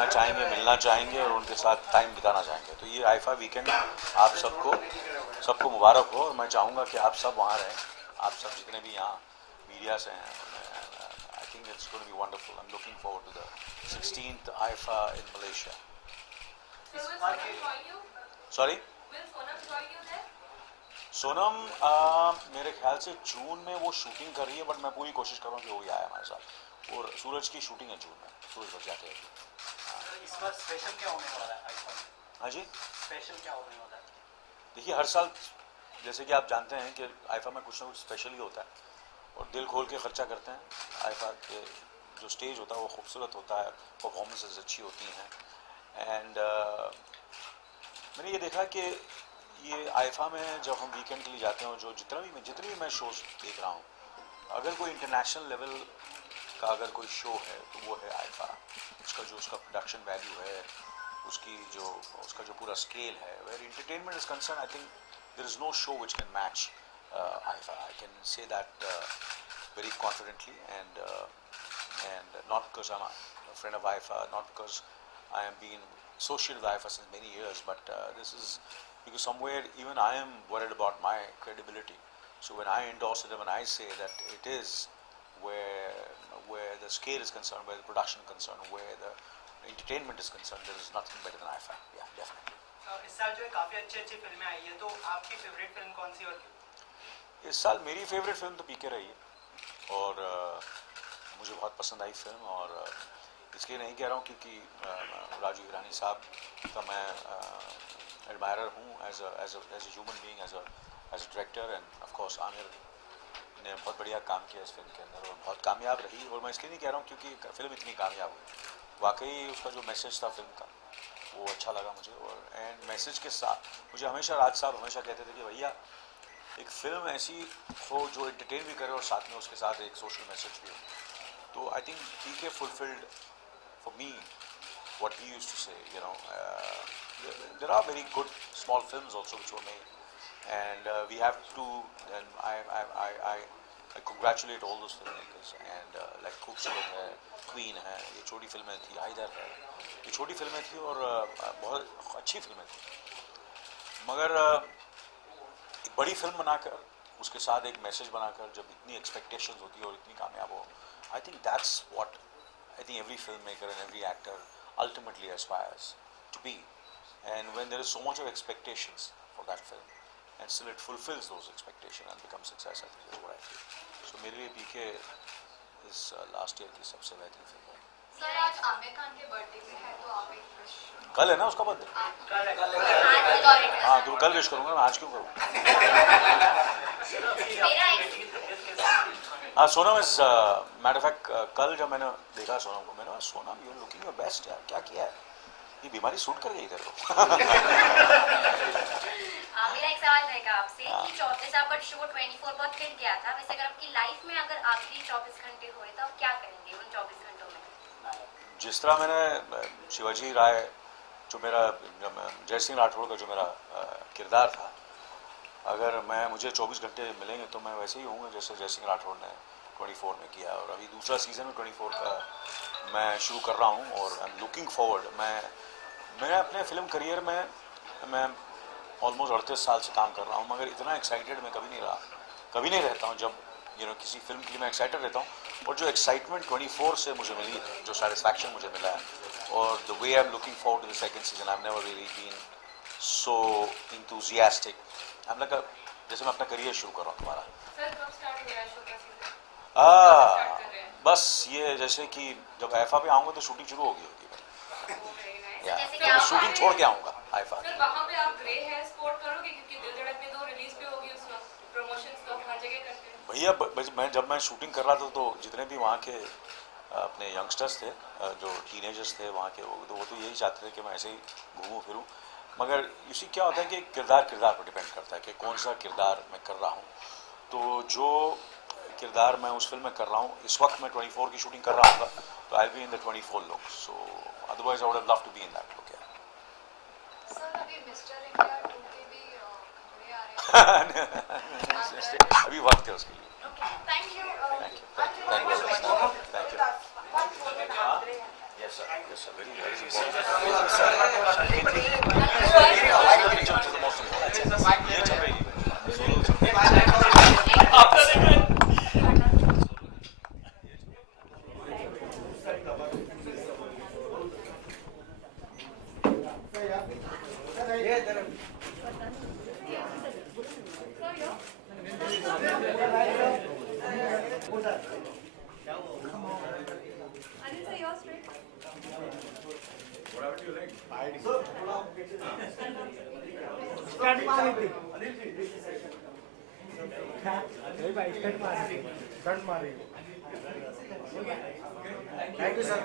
देखना चाहेंगे, मिलना चाहेंगे और उनके साथ टाइम बिताना चाहेंगे। तो ये आईफा वीकेंड आप सबको मुबारक हो और मैं चाहूँगा कि आप सब वहाँ रहें, आप सब जितने भी यहाँ मीडिया से हैं। I think it's going to be wonderful. I am looking forward to the 16th IIFA in Malaysia. Sorry, Sonam मेरे ख्याल से जून में वो शूटिंग कर रही है, बट मैं पूरी कोशिश कर रहा हूँ कि वो ही आए हमारे साथ। और सूरज की शूटिंग है जून में, सूरज बच जाते हैं। इस बार स्पेशल क्या होने वाला है आईफा में? हाँ जी, स्पेशल क्या होने वाला है? देखिए हर साल जैसे कि आप जानते हैं कि आईफा में कुछ ना कुछ स्पेशल ही होता है और दिल खोल के खर्चा करते हैं। आईफा के जो स्टेज होता है वो खूबसूरत होता है, परफॉर्मेंसेस अच्छी होती हैं। एंड मैंने ये देखा कि ये आईफा में जब हम वीकेंड के लिए जाते हैं और जो जितनी भी मैं शोज देख रहा हूँ, अगर कोई इंटरनेशनल लेवल का अगर कोई शो है तो वो है आईफा। उसका प्रोडक्शन वैल्यू है, उसका जो पूरा स्केल है, where entertainment is concerned, I think there is no show which can match IIFA. I can say that very confidently, and not because I'm a friend of IFA, not because I am being associated with IFA since many years, but this is because somewhere even I am worried about my credibility. So when I endorse it and when I say that it is where the scale is concerned, where the production is concerned, where the entertainment is concerned, there is nothing better than IFA. Yeah, definitely. इस साल जो है काफी अच्छी फिल्में आई है, तो आपकी फेवरेट फिल्म कौन सी और क्यों? इस साल मेरी फेवरेट फिल्म तो पीके रही है और मुझे बहुत पसंद आई फिल्म। और इसलिए नहीं कह रहा हूँ क्योंकि राजू हिरानी साहब का मैं एडमायरर हूँ as a human being, as a director. And of course Aamir ने बहुत बढ़िया काम किया इस फिल्म के अंदर और बहुत कामयाब रही। और मैं इसलिए नहीं कह रहा हूँ क्योंकि फिल्म इतनी कामयाब हुई, वाकई उसका जो मैसेज था फिल्म का वो अच्छा लगा मुझे। और एंड मैसेज के साथ मुझे हमेशा राज साहब हमेशा कहते थे कि भैया एक फिल्म ऐसी हो जो एंटरटेन भी करे और साथ में उसके साथ एक सोशल मैसेज भी हो। तो I think PK fulfilled for me what he used to say, you know. There are very good small films also which were made and we have to, and I congratulate all those film makers. And like खूबसूरत है, queen है, ये छोटी फिल्में थी, हाइदर है, ये छोटी फिल्में थी और बहुत अच्छी फिल्में थी। मगर एक बड़ी फिल्म बनाकर उसके साथ एक मैसेज बनाकर जब इतनी एक्सपेक्टेशंस होती है और इतनी कामयाब हो, I think that's what I think every film maker and every actor ultimately aspires to be. And when there is so much of expectations for that film and still it fulfils those expectations and become success, I think is what I feel. So मेरे लिए पीके इस last year की सबसे बेहतरीन film है। Sir आज आमिर खान के birthday पे है, तो आप एक विश कल है ना उसका बर्थडे? हाँ, तो कल विश करूंगा, मैं आज क्यों करूँ? हाँ, Sonam is matter of fact कल जब मैंने देखा सोनम को, मैंने कहा Sonam you are looking your best यार, क्या किया है, ये बीमारी सूट कर गई इधर को। मेरा एक सवाल रहेगा आपसे कि 24 आपका शो 24 बहुत हिट गया था, वैसे अगर आपकी लाइफ में अगर आखिरी 24 घंटे हुए तो आप क्या करेंगे उन 24 घंटों में? जिस तरह मैंने शिवाजी राय जो मेरा जय सिंह राठौड़ का जो मेरा किरदार था, अगर मुझे 24 घंटे मिलेंगे तो मैं वैसे ही होऊंगा जैसे जय सिंह राठौड़ ने 24 में किया। और अभी दूसरा सीज़न में 24 का मैं शुरू कर रहा हूँ और आई एम लुकिंग फॉरवर्ड। मैं अपने फिल्म करियर में मैं ऑलमोस्ट 38 साल से काम कर रहा हूँ, मगर इतना एक्साइटेड मैं कभी नहीं रहता हूँ। जब किसी फिल्म के लिए मैं एक्साइटेड रहता हूँ और जो एक्साइटमेंट 24 से मुझे मिली, जो सेटिस्फैक्शन मुझे मिला है, और the way I am looking forward to the second season, I have never really been so enthusiastic. I am like जैसे मैं अपना करियर शुरू कर रहा हूँ दोबारा। सर कब स्टार्ट हो रहा है शो का सीजन? बस ये जैसे कि जब आईफा पे आऊँगा तो शूटिंग शुरू होगी जैसे शूटिंग छोड़ के आऊँगा आईफा। सर वहाँ पे आप ग्रे हेयर स्पोर्ट करोगे क्योंकि दिल धड़कने दो रिलीज पे होगी उस वक्त, प्रमोशंस तो हर जगह करते हैं भैया। जब मैं शूटिंग कर रहा था तो जितने भी वहाँ के अपने यंगस्टर्स थे, जो टीनेजर्स थे वहाँ के, वो तो यही चाहते थे कि मैं ऐसे ही घूमूं फिरूं। मगर इसी क्या होता है कि किरदार पर डिपेंड करता है कि कौन सा किरदार मैं कर रहा हूँ। तो जो किरदार मैं उस फिल्म में कर रहा हूँ, इस वक्त मैं 24 की शूटिंग कर रहा हूँ, तो I be in the 24 look. So otherwise I would have loved to be in that look. Sir अभी मिस्टर इंडिया 2 के भी खबरें आ रही हैं। अभी वक्त है उसके लिए। Thank you. Thank you. Yes, sir. Very, very Anil sir, yours straight. Thank you, sir.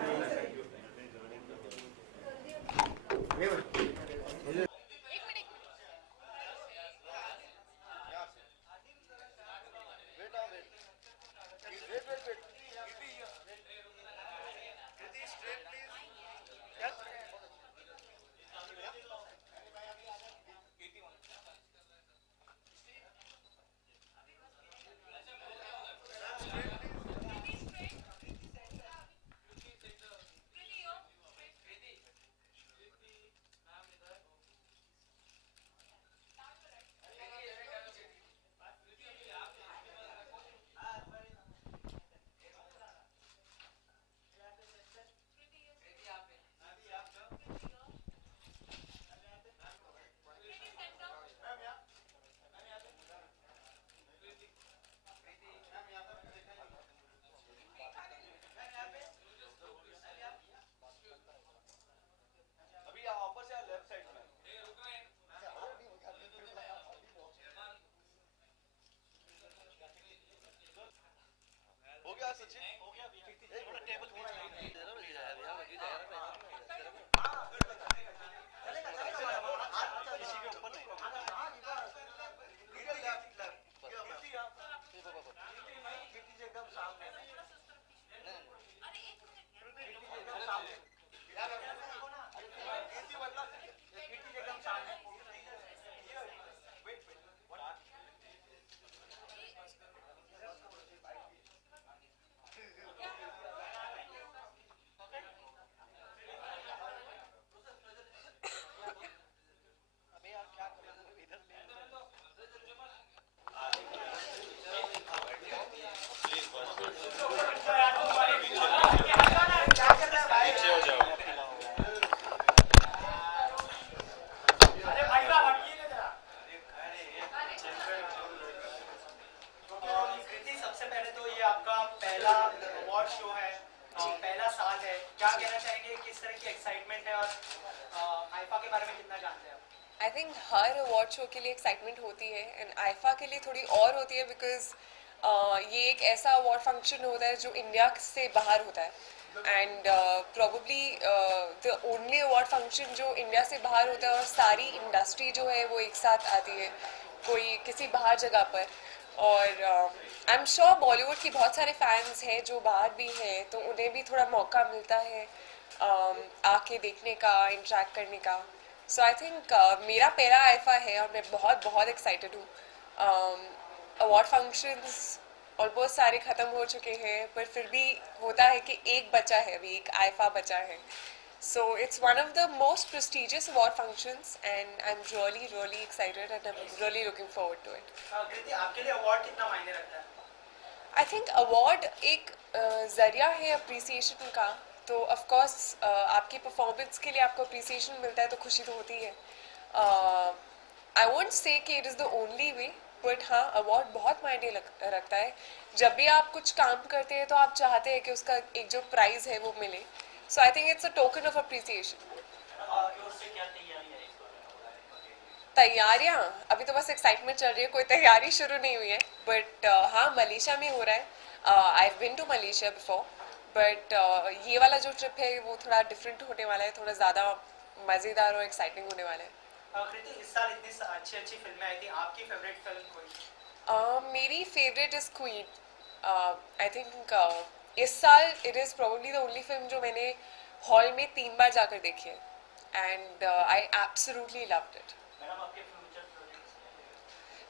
I think her award show के लिए एक्साइटमेंट होती है एंड आईफा के लिए थोड़ी और होती है बिकॉज ये एक ऐसा अवार्ड फंक्शन होता है जो इंडिया से बाहर होता है and probably the only award function जो इंडिया से बाहर होता है और सारी इंडस्ट्री जो है वो एक साथ आती है कोई किसी बाहर जगह पर और आई एम श्योर बॉलीवुड की बहुत सारे फैंस हैं जो बाहर भी हैं तो उन्हें भी थोड़ा मौका मिलता है आके देखने का इंटरेक्ट करने का सो आई थिंक मेरा पहला आईफा है और मैं बहुत बहुत एक्साइटेड हूँ अवार्ड फंक्शंस ऑलमोस्ट सारे ख़त्म हो चुके हैं पर फिर भी होता है कि एक बचा है अभी एक आईफा बचा है so it's one of the most prestigious award functions and I am really excited and I am really looking forward to it आपके लिए अवार्ड कितना मायने रखता है? आई थिंक अवार्ड एक ज़रिया है अप्रिसिएशन का तो ऑफ कोर्स आपकी परफॉर्मेंस के लिए आपको अप्रिसिएशन मिलता है तो खुशी तो होती है आई वोंट से कि it is the only way but हाँ अवार्ड बहुत मायने रखता है जब भी आप कुछ काम करते हैं तो आप चाहते हैं कि उसका एक जो प्राइज़ है वो मिले so I think it's a token of appreciation तैयारियाँ अभी तो बस एक्साइटमेंट चल रही है कोई तैयारी शुरू नहीं हुई है बट हाँ मलेशिया में हो रहा है I have been to Malaysia before but ये वाला जो ट्रिप है वो थोड़ा डिफरेंट होने वाला है थोड़ा ज़्यादा मज़ेदार और एक्साइटिंग होने वाला है इस साल इतनी अच्छी फिल्में आई थी आपकी फेवरेट फिल्म कोई? मेरी favourite is queen I think इस साल it is probably the only film जो मैंने हॉल में 3 बार जाकर देखी है and I absolutely loved it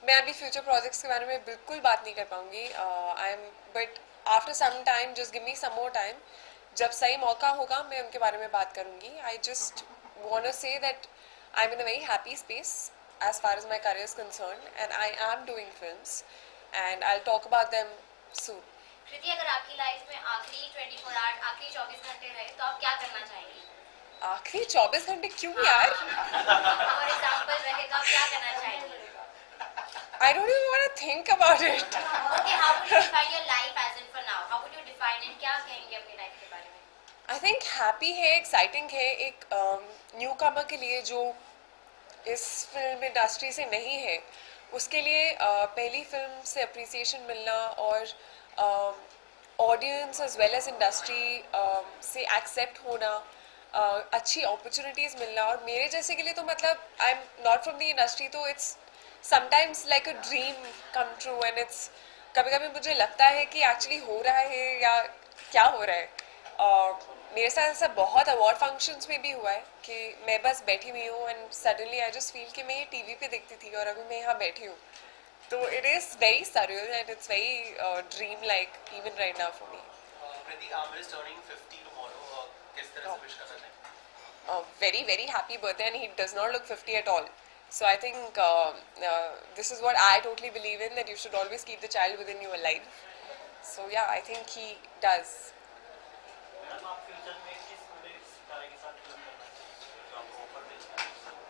मैं अभी फ्यूचर प्रोजेक्ट्स के बारे में बिल्कुल बात नहीं कर पाऊँगी I am but after some time just give me some more time जब सही मौका होगा मैं उनके बारे में बात करूँगी. I just want to say that I'm in a very happy space as far as my career is concerned, and I am doing films, and I'll talk about them soon. कृति, अगर आपकी लाइफ में आखिरी 24 hours, आखिरी 24 घंटे रहे तो आप क्या करना चाहेंगी? आखिरी 24 घंटे क्यों यार? फॉर एग्जांपल रहे तो आप क्या करना चाहेंगी? I don't even want to think about it. Okay, how would you define your life as in for now? How would you define it? क्या कहेंगे अपनी लाइफ के बारे में? I think happy है, exciting है, एक न्यूकमर के लिए जो इस फिल्म इंडस्ट्री से नहीं है, उसके लिए पहली फिल्म से अप्रिसिएशन मिलना और audience as well as industry से एक्सेप्ट होना, अच्छी अपॉर्चुनिटीज़ मिलना, और मेरे जैसे के लिए तो मतलब I am not from the industry, तो it's sometimes like a dream come true, and it's कभी कभी मुझे लगता है कि एक्चुअली हो रहा है या क्या हो रहा है. मेरे साथ ऐसा बहुत अवार्ड फंक्शंस में भी हुआ है कि मैं बस बैठी हुई हूँ and suddenly I just feel कि मैं ये टीवी पे देखती थी और अभी मैं यहाँ बैठी हूँ. तो it is very surreal and it's very dream like even right now for me. Kriti, Aamir is turning 50 tomorrow. किस तरह से विश करना चाहेंगे? Very very happy birthday, and he does not look 50 at all. So I think this is what I totally believe in, that you should always keep the child within you alive. So yeah, I think he does.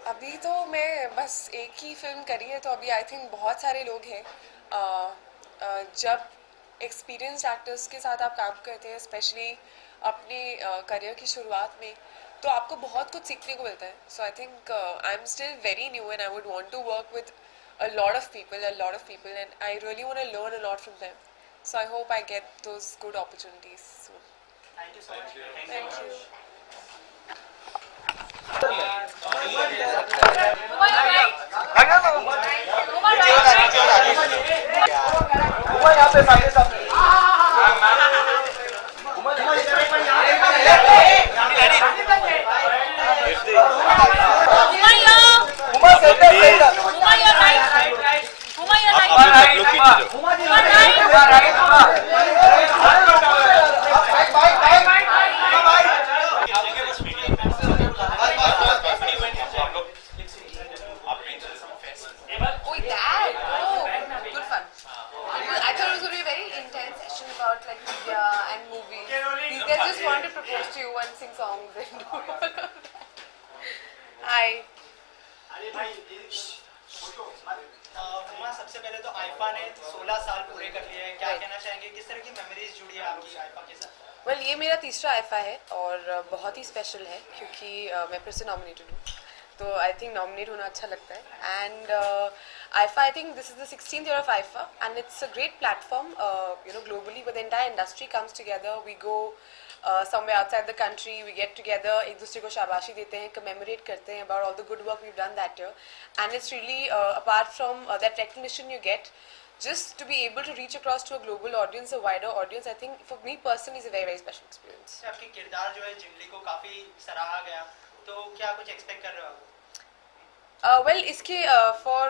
अभी तो मैं बस एक ही film करी है, तो अभी I think बहुत सारे लोग हैं. जब एक्सपीरियंस्ड एक्टर्स के साथ आप काम करते हैं, स्पेशली अपने करियर की शुरुआत में, तो आपको बहुत कुछ सीखने को मिलता है. So I think I am still very new and I would want to work with a lot of people, and I really want to learn a lot from them. So I hope I get those good opportunities soon. Thank you so much. Thank you. Oh, that! Oh, good fun. I thought it was going to be a very intense session about like media and movies. These guys just wanted to propose to you and sing songs and Hi. Huma, सबसे पहले तो IIFA ने 16 साल पूरे कर लिए हैं. क्या कहना चाहेंगे? किस तरह की मेमोरीज जुड़ी है आपकी आइफा के साथ? Well, ये मेरा तीसरा आइफा है और बहुत ही स्पेशल है क्योंकि मैं फिर से नॉमिनेटेड हूँ, तो आई थिंक नॉमिनेट होना अच्छा लगता है. And IIFA, I think this is the 16th year of IIFA and it's a great platform, you know, globally with the entire industry comes together. We go somewhere outside the country, we get together, एक दूसरे को शाबाशी देते हैं, commemorate करते हैं about all the good work we've done that year. And it's really apart from that recognition you get, just to be able to reach across to a global audience, a wider audience, I think for me personally is a very very special experience. आपकी किरदार जो है जिमली को काफी सराहा गया, तो क्या कुछ एक्सपेक्ट कर रहे हो आप? Well, इसके for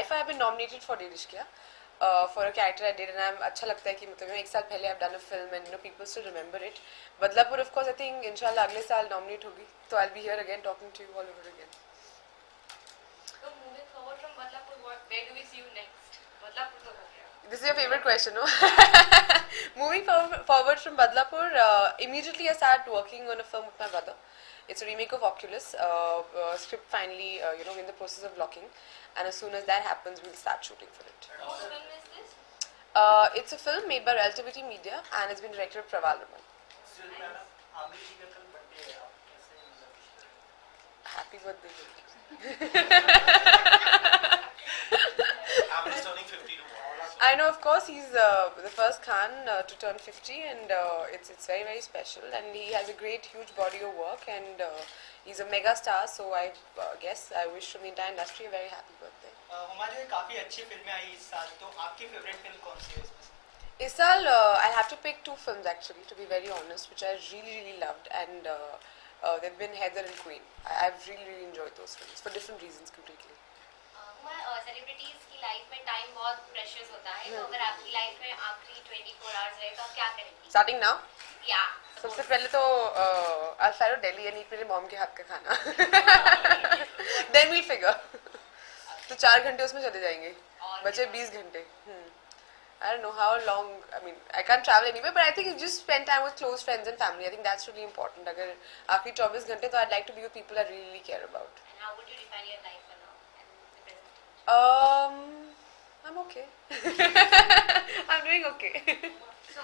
IIFA I've been nominated for Dedishkia for a character I did, and I'm अच्छा लगता है कि मतलब एक साल पहले I've done a film and you know people still remember it. Badlapur of course I think इंशाल्लाह अगले साल nominate होगी, तो I'll be here again talking to you all over again. So moving forward from Badlapur, where do we see you next? Badlapur तो हो गया. This is your favorite question, no? Moving forward from Badlapur, immediately I start working on a film with my brother. It's a remake of Oculus. Script finally, you know, in the process of blocking, and as soon as that happens, we'll start shooting for it. Whose film is this? It's a film made by Relativity Media, and it's been directed by Praval Raman. Happy birthday. Amir is turning 50 tomorrow. I know, of course, he's the first Khan to turn 50, and it's very very special, and he has a great huge body of work, and he's a mega star. So I guess I wish from the entire industry a very happy birthday. Huma जो है काफी अच्छी फिल्में आई इस साल, तो आपकी favourite film कौन सी है इसमें? This saal, I'll have to pick two films actually, to be very honest, which I really loved, and they've been Heather and Queen. I've really enjoyed those films for different reasons completely. Celebrities की life में time बहुत precious होता है, तो अगर आपकी life में आखिरी 24 आवर्स रहे तो आप क्या करेंगी? स्टार्टिंग नाउ या सबसे पहले तो I fly to Delhi and eat मेरे मॉम के हाथ का खाना देन वील फिगर तो 4 घंटे उसमें चले जाएंगे, बचे 20 घंटे. I don't know how long. I mean, I can't travel anywhere, but I think you just spend time with close friends and family. I think that's really important. अगर आखिरी 24 घंटे तो I'd like to be with people I really care about. and how would you define your life for now and the present? I'm okay. I'm doing okay. So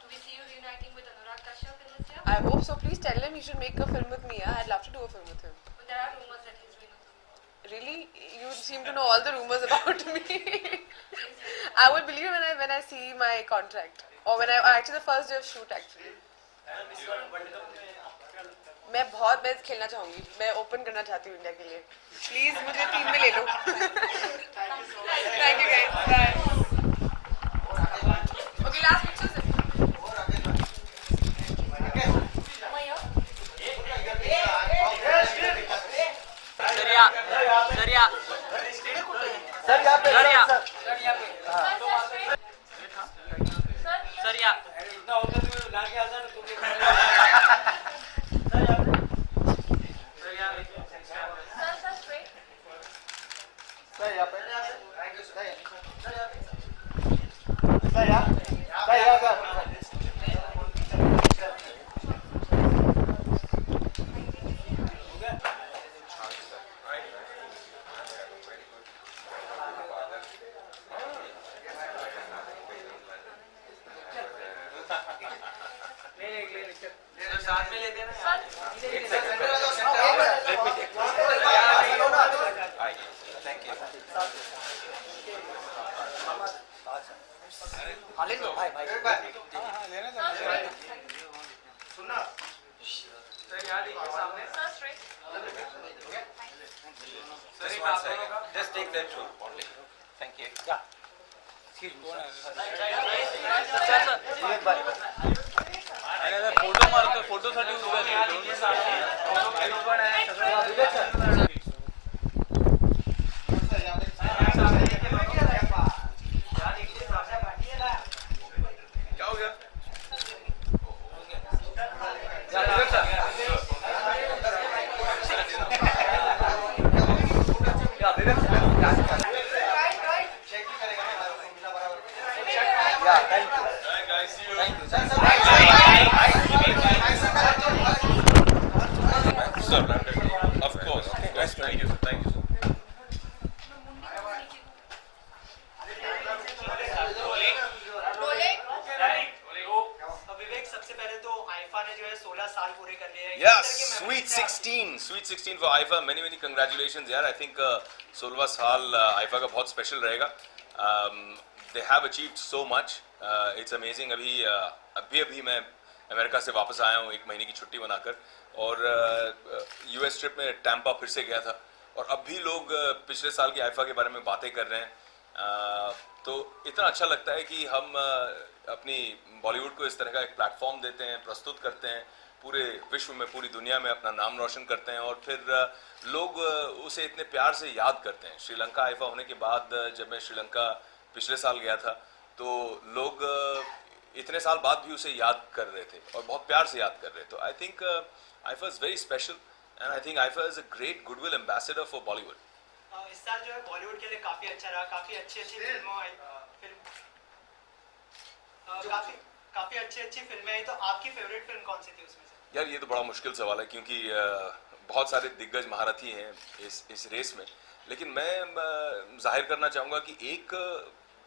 do we see you reuniting with Anurag Kashyap in this year? I hope so. Please tell him he should make a film with me. Yeah? I'd love to do a film with him. But there are rumors that he's doing a film. Really? You seem to know all the rumors about me. I would believe when I see my contract. Or when actually the first day of shoot actually. मैं खेलना चाहूंगी, मैं open करना चाहती हूँ India के लिए. Please मुझे टीम में ले लो. Thank you guys. Bye. Okay, last pictures. Just take that too only. Thank you. Yeah. Photo मारतो, फोटोसाठी उभा क्या हो गया? Sir, of course. Yes, thank you, sir. Thank you, sir. विवेक, सबसे पहले तो आईफा ने जो है 16 साल पूरे कर लिए हैं. Yeah, sweet 16 for IFA. Many congratulations यार. I think 16वां साल IFA का बहुत स्पेशल रहेगा. They have achieved so much. It's amazing. अभी मैं अमेरिका से वापस आया हूँ 1 महीने की छुट्टी बनाकर और US ट्रिप में टैम्पा फिर से गया था और अब भी लोग पिछले साल की आईफा के बारे में बातें कर रहे हैं. तो इतना अच्छा लगता है कि हम अपनी बॉलीवुड को इस तरह का एक प्लेटफॉर्म देते हैं, प्रस्तुत करते हैं, पूरे विश्व में, पूरी दुनिया में अपना नाम रोशन करते हैं और फिर लोग उसे इतने प्यार से याद करते हैं. श्रीलंका आईफा होने के बाद जब मैं श्रीलंका पिछले साल गया था तो लोग इतने साल बाद भी उसे याद कर रहे थे और बहुत प्यार से याद कर रहे थे. तो I think IIFA is very special and I think IIFA is a great goodwill ambassador for Bollywood. इस साल जो है बॉलीवुड के लिए काफी अच्छा रहा, काफी अच्छी फिल्में आई. तो आपकी फेवरेट फिल्म कौन सी थी उसमें से? यार ये तो बड़ा मुश्किल सवाल है क्योंकि बहुत सारे दिग्गज महारथी हैं इस रेस में, लेकिन मैं जाहिर करना चाहूँगा कि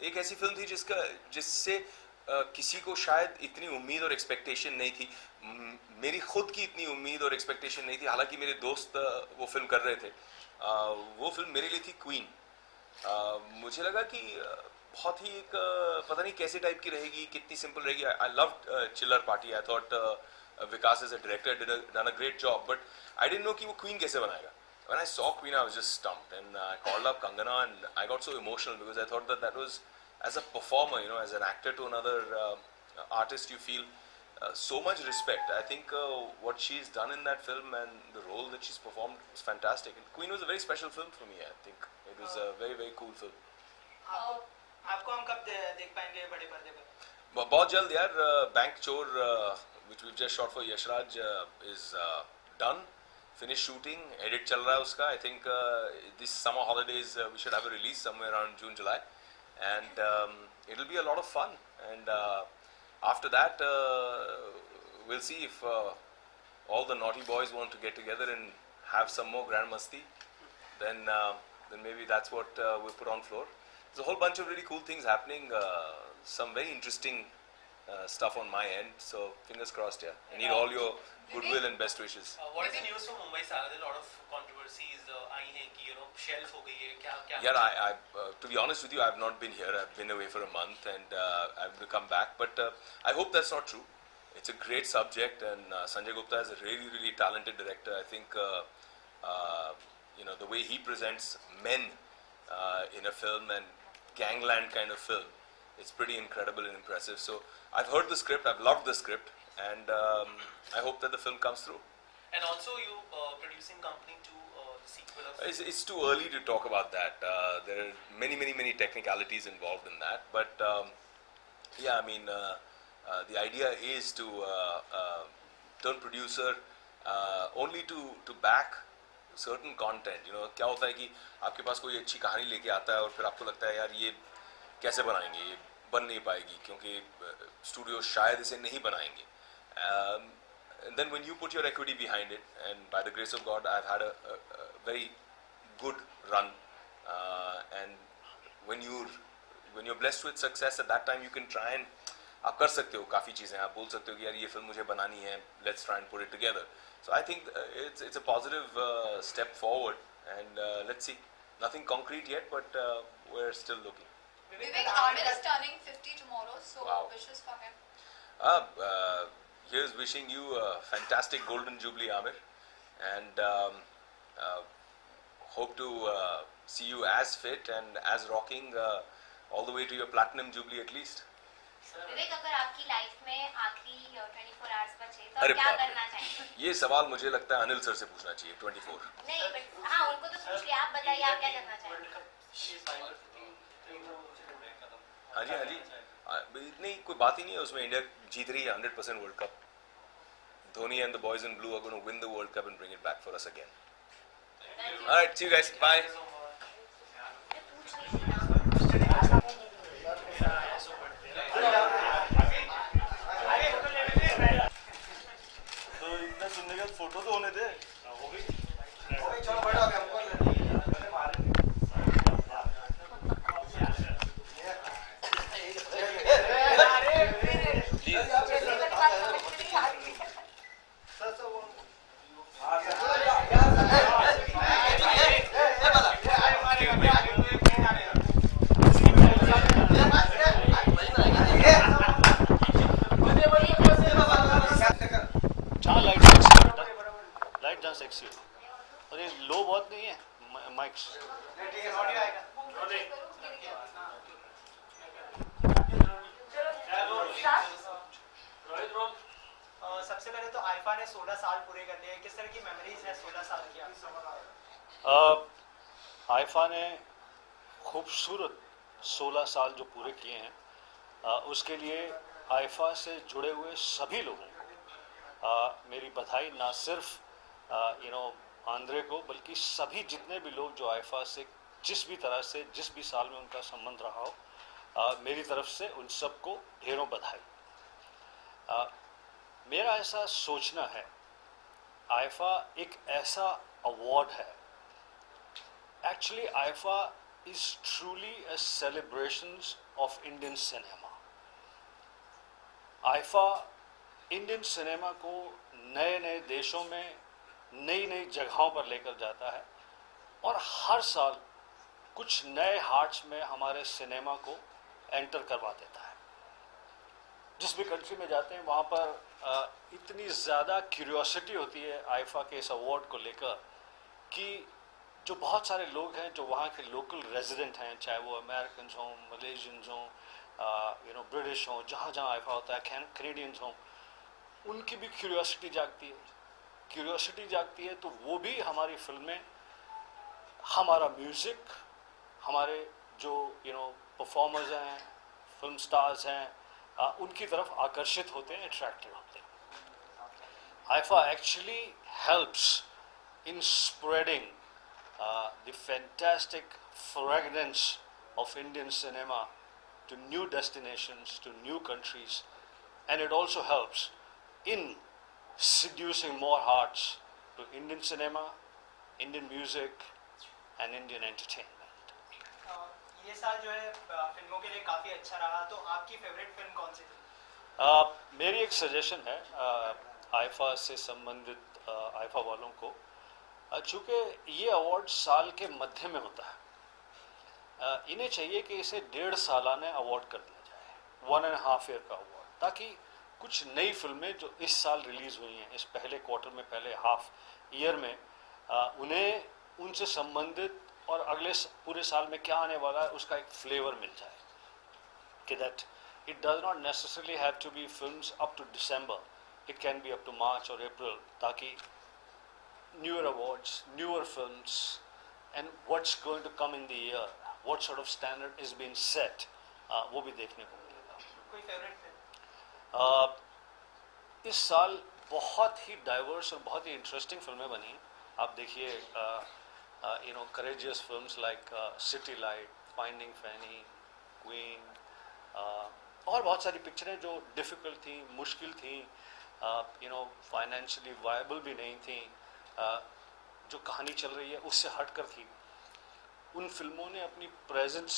एक ऐसी फिल्म थी जिससे किसी को शायद इतनी उम्मीद और एक्सपेक्टेशन नहीं थी. मेरी खुद की इतनी उम्मीद और एक्सपेक्टेशन नहीं थी. हालांकि मेरे दोस्त वो फिल्म कर रहे थे. वो फिल्म मेरे लिए थी क्वीन. मुझे लगा कि बहुत ही एक पता नहीं कैसे टाइप की रहेगी, कितनी सिंपल रहेगी. I loved Chillar Party. I thought Vikas as a director done a great job, but I didn't know कि वो क्वीन कैसे बनाएगा. When I saw Queen, I was just stumped, and I called up Kangana, and I got so emotional because I thought that was, as a performer, as an actor to another artist, you feel so much respect. I think what she's done in that film and the role that she's performed was fantastic. And Queen was a very special film for me. I think it was a very very cool film. आपको हम कब देख पाएंगे बड़े पर्दे पर? बहुत जल्द यार. बैंक चोर which we've just shot for Yashraj is done. Finished shooting. Edit चल रहा है उसका. I think this summer holidays we should have a release somewhere around June July, and it'll be a lot of fun. And after that we'll see if all the naughty boys want to get together and have some more grand masti. Then maybe that's what we'll put on floor. There's a whole bunch of really cool things happening. Some very interesting stuff on my end. So fingers crossed. Yeah, I need all your goodwill and best wishes. What is the news from Mumbai? Sir, there are a lot of controversies. आई हैं कि shelf हो गई है. क्या? Yeah, I to be honest with you, I've not been here. I've been away for a month, and I'm going to come back. But I hope that's not true. It's a great subject, and Sanjay Gupta is a really, really talented director. I think the way he presents men in a film and gangland kind of film, it's pretty incredible and impressive. So I've heard the script, I've loved the script, and I hope that the film comes through. And also you producing company to the sequel of... It's too early to talk about that. There are many technicalities involved in that. But yeah, I mean, the idea is to turn producer only to back certain content. क्या होता है कि आपके पास कोई अच्छी कहानी लेके आता है और फिर आपको लगता है यार ये कैसे बनाएंगे, ये बन नहीं पाएगी क्योंकि स्टूडियो शायद इसे नहीं बनाएंगे. And then when you put your equity behind it, and by the grace of God, I've had a very good run. And when you're blessed with success, at that time you can try and आप कर सकते हो काफ़ी चीज़ें. आप बोल सकते हो कि यार ये फिल्म मुझे बनानी है, let's try and put it together. So I think it's a positive step forward, and let's see. Nothing concrete yet, but we're still looking. Vivek, Amir is turning 50 tomorrow, so Wow. wishes for him. Here's wishing you a fantastic golden jubilee, Amir, and hope to see you as fit and as rocking all the way to your platinum jubilee at least. विवेक, अगर आपकी life में आखिरी 24 hours बचे तो अरे क्या बाप रे. करना चाहेंगे? ये सवाल मुझे लगता है अनिल सर से पूछना चाहिए. 24. नहीं, बट हाँ, उनको तो पूछ लिया. आप बताइए, आप क्या करना चाहेंगे? हाँ जी. इतनी कोई बात ही नहीं है उसमें. इंडिया जीत रही है 100% world cup. Dhoni and the boys in blue are going to win the World Cup and bring it back for us again. All right, see you guys. Bye. तो इतना सुनने के बाद फोटो तो होने दे. चलो बड़ा हो गया हमको लाइट जहाँ सेक्सी हो. और ये लो बहुत नहीं है माइक्स. सबसे पहले तो आइफा ने 16 साल पूरे कर लिए. किस तरह की मेमोरीज है 16 साल की? आइफा ने खूबसूरत 16 साल जो पूरे किए हैं, उसके लिए आइफा से जुड़े हुए सभी लोगों को मेरी बधाई. ना सिर्फ आंद्रे को, बल्कि सभी जितने भी लोग जो आइफा से जिस भी तरह से जिस भी साल में उनका संबंध रहा हो, मेरी तरफ से उन सबको ढेरों बधाई. मेरा ऐसा सोचना है, आइफा एक ऐसा अवार्ड है. Actually IIFA is truly a celebration of Indian cinema. IIFA Indian cinema को नए नए देशों में नई नई जगहों पर लेकर जाता है और हर साल कुछ नए हार्ट्स में हमारे सिनेमा को एंटर करवा देता है. जिस भी कंट्री में जाते हैं वहाँ पर इतनी ज़्यादा क्यूरियोसिटी होती है आइफा के इस अवार्ड को लेकर कि जो बहुत सारे लोग हैं जो वहाँ के लोकल रेजिडेंट हैं, चाहे वो अमेरिकन हों, मलेशियंस हों, ब्रिटिश हों, जहाँ जहाँ आइफा होता है, कैनेडियंस हों, उनकी भी क्यूरियोसिटी जागती है तो वो भी हमारी फिल्म में हमारा म्यूज़िक, हमारे जो परफॉर्मर्स हैं, फिल्म स्टार्स हैं, उनकी तरफ आकर्षित होते हैं, अट्रैक्टेड होते हैं. IIFA actually helps in spreading the fantastic fragrance of Indian cinema to new destinations, to new countries, and it also helps in seducing more hearts to Indian cinema, Indian music, and Indian entertainment. ये साल जो है फिल्मों के लिए काफ़ी अच्छा रहा, तो आपकी फेवरेट फिल्म कौन सी थी? मेरी एक सजेशन है आईफा से संबंधित आईफा वालों को, चूँकि ये अवार्ड साल के मध्य में होता है, इन्हें चाहिए कि इसे 1.5 सालाना अवार्ड कर दिया जाए, 1.5 ईयर का अवार्ड, ताकि कुछ नई फिल्में जो इस साल रिलीज़ हुई हैं, इस पहले क्वार्टर में, पहले हाफ ईयर में, उन्हें उनसे संबंधित और अगले पूरे साल में क्या आने वाला है उसका एक फ्लेवर मिल जाए, कि that it does not necessarily have to be films up to December, it can be up to March और अप्रैल, ताकि newer awards, newer films, and what's going to come in the year, what sort of standard is being set, वो भी देखने को मिलेगा. कोई favourite film? इस साल बहुत ही डाइवर्स और बहुत ही इंटरेस्टिंग फिल्में बनी हैं. आप देखिए courageous films like City Light, Finding Fanny, Queen, और बहुत सारी पिक्चरें जो डिफ़िकल्ट थी, मुश्किल थी, फाइनेंशियली वायबल भी नहीं थी, जो कहानी चल रही है उससे हट कर थी. उन फिल्मों ने अपनी प्रेजेंस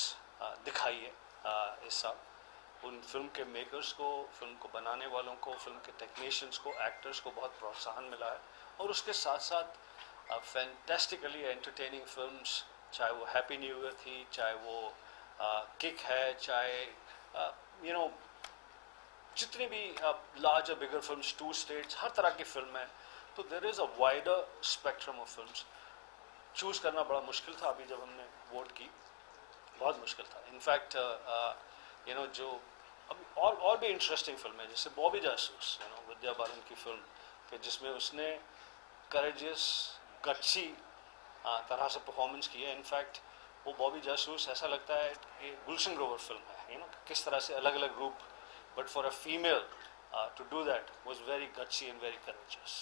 दिखाई है इस साल. उन फिल्म के मेकर्स को, फिल्म को बनाने वालों को, फिल्म के टेक्नीशियंस को, एक्टर्स को बहुत प्रोत्साहन मिला है. और उसके साथ साथ फैंटास्टिकली एंटरटेनिंग फिल्म्स, चाहे वो हैप्पी न्यू ईयर थी, चाहे वो किक है, चाहे जितनी भी लार्जर बिगर फिल्म्स, 2 स्टेट्स, हर तरह की फिल्म है. तो there is a wider spectrum of films. Choose करना बड़ा मुश्किल था. अभी जब हमने वोट की, बहुत मुश्किल था. इनफैक्ट जो अभी और भी इंटरेस्टिंग फिल्म है, जैसे बॉबी जासूस, विद्या बालन की फिल्म, कि जिसमें उसने करेजियस, गट्सी तरह से परफॉर्मेंस की है. इनफैक्ट वो बॉबी जासूस ऐसा लगता है कि गुलशन ग्रोवर फिल्म है, किस तरह से अलग अलग रूप, but for a female to do that was very gutsy and very courageous.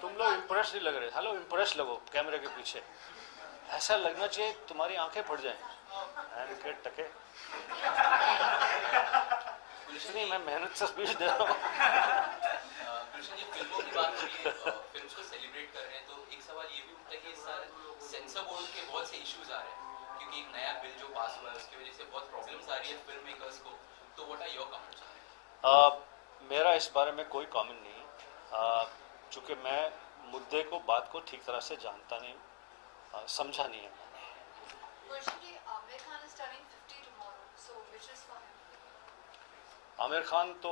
तुम लोग इम्प्रेस नहीं लग रहे. हेलो, इम्प्रेस लगो कैमरे के पीछे. ऐसा लगना चाहिए तुम्हारी आंखें फट जाएं. टके इतनी मैं मेहनत से स्पीच दे रहा हूँ. कृष्ण जी, फिल्मों की बात करिए, फिल्म्स को सेलिब्रेट कर रहे हैं, तो एक सवाल ये भी उठता है कि इस साल सेंसर बोर्ड के बहुत से इश्यूज आ रहे हैं, क्योंकि एक नया बिल जो पास हुआ है उसकी वजह से बहुत प्रॉब्लम्स आ रही है फिल्म मेकर्स को. तो व्हाट आर योर कमेंट्स? मेरा इस बारे में कोई कमेंट नहीं है, चूँकि मैं मुद्दे को, बात को ठीक तरह से जानता नहीं हूँ, समझा नहीं है मैंने. आमिर खान तो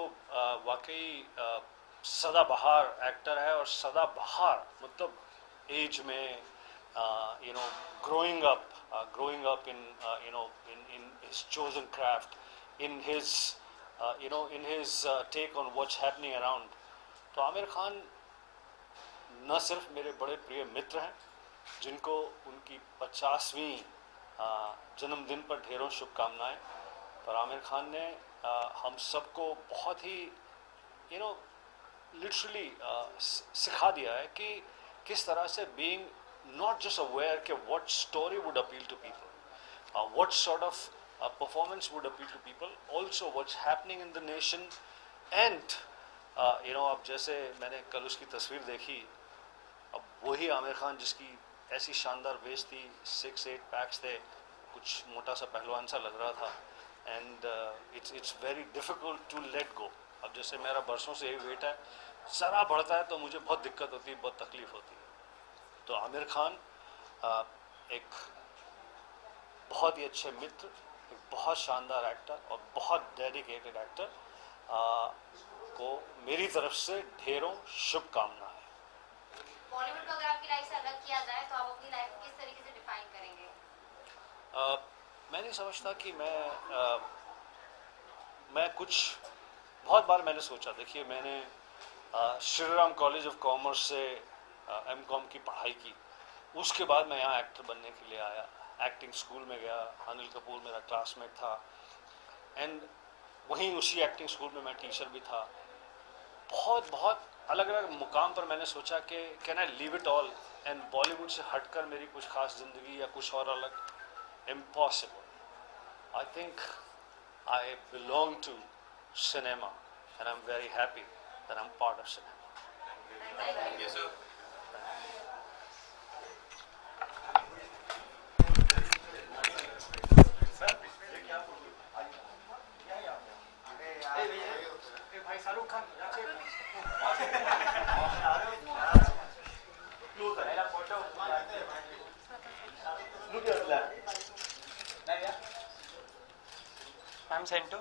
वाकई सदाबहार एक्टर है, और सदाबहार मतलब एज में growing up in his chosen craft, in his take on what's happening around. तो आमिर खान न सिर्फ मेरे बड़े प्रिय मित्र हैं, जिनको उनकी 50वीं जन्मदिन पर ढेरों शुभकामनाएं, पर आमिर खान ने हम सबको बहुत ही लिटरली सिखा दिया है कि किस तरह से being not just aware कि what story would appeal to people, what sort of performance would appeal to people, also what's happening in the nation, and अब जैसे मैंने कल उसकी तस्वीर देखी, अब वही आमिर खान जिसकी ऐसी शानदार वेस्ट थी, 6-8 पैक्स थे, कुछ मोटा सा पहलवान सा लग रहा था, and it's very difficult to let go. अब जैसे मेरा बरसों से यही वेट है, ज़रा बढ़ता है तो मुझे बहुत दिक्कत होती है, बहुत तकलीफ़ होती है. तो आमिर खान एक बहुत ही अच्छे मित्र, एक बहुत शानदार एक्टर और बहुत डेडिकेटेड एक्टर को मेरी तरफ से ढेरों शुभकामनाएं. बॉलीवुड को अगर आपकी लाइफ से अलग किया जाए तो आप अपनी लाइफ को किस तरीके से डिफाइन करेंगे? मैं नहीं समझता कि मैं कुछ बहुत बार मैंने सोचा, देखिए मैंने Shri Ram college of commerce से एमकॉम की पढ़ाई की, उसके बाद मैं यहाँ एक्टर बनने के लिए आया, एक्टिंग स्कूल में गया, अनिल कपूर मेरा क्लासमेट था, एंड वहीं उसी एक्टिंग स्कूल में मैं टीचर भी था। बहुत बहुत अलग अलग मुकाम पर मैंने सोचा कि can I leave it all and Bollywood से हटकर मेरी कुछ खास ज़िंदगी या कुछ और अलग, impossible. I think I belong to cinema and I'm very happy that I'm part of cinema. Yes, sir. भाई शाहरुख खान मैम सेंटो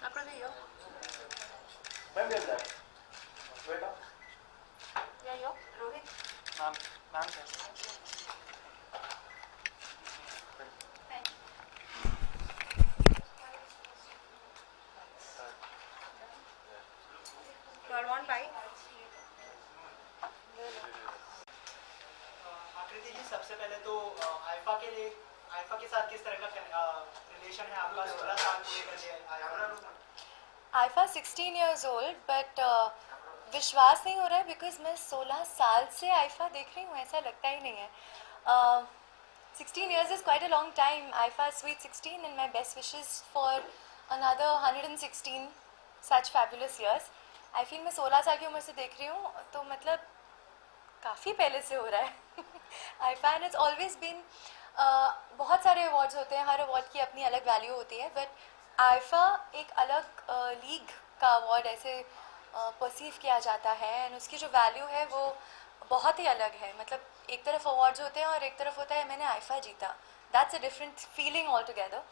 मैम मैम आकृति जी, सबसे पहले तो आइफा के लिए, आइफा के साथ किस तरह का रिलेशन है आपका? 16 साल पूरे कर लिए आइफा 16 years old, but विश्वास नहीं हो रहा है बिकॉज मैं 16 साल से आइफा देख रही हूँ, ऐसा लगता ही नहीं है। 16 years is quite a long time. IIFA sweet 16 and my best wishes for another 116 such fabulous years. I feel मैं 16 साल की उम्र से देख रही हूँ, तो मतलब काफ़ी पहले से हो रहा है। IIFA and it's always been, बहुत सारे अवार्ड्स होते हैं, हर अवार्ड की अपनी अलग वैल्यू होती है, बट आइफा एक अलग लीग का अवार्ड ऐसे परसीव किया जाता है, एंड उसकी जो वैल्यू है वो बहुत ही अलग है। मतलब एक तरफ अवार्ड्स होते हैं और एक तरफ होता है मैंने आइफा जीता, that's a different feeling all together,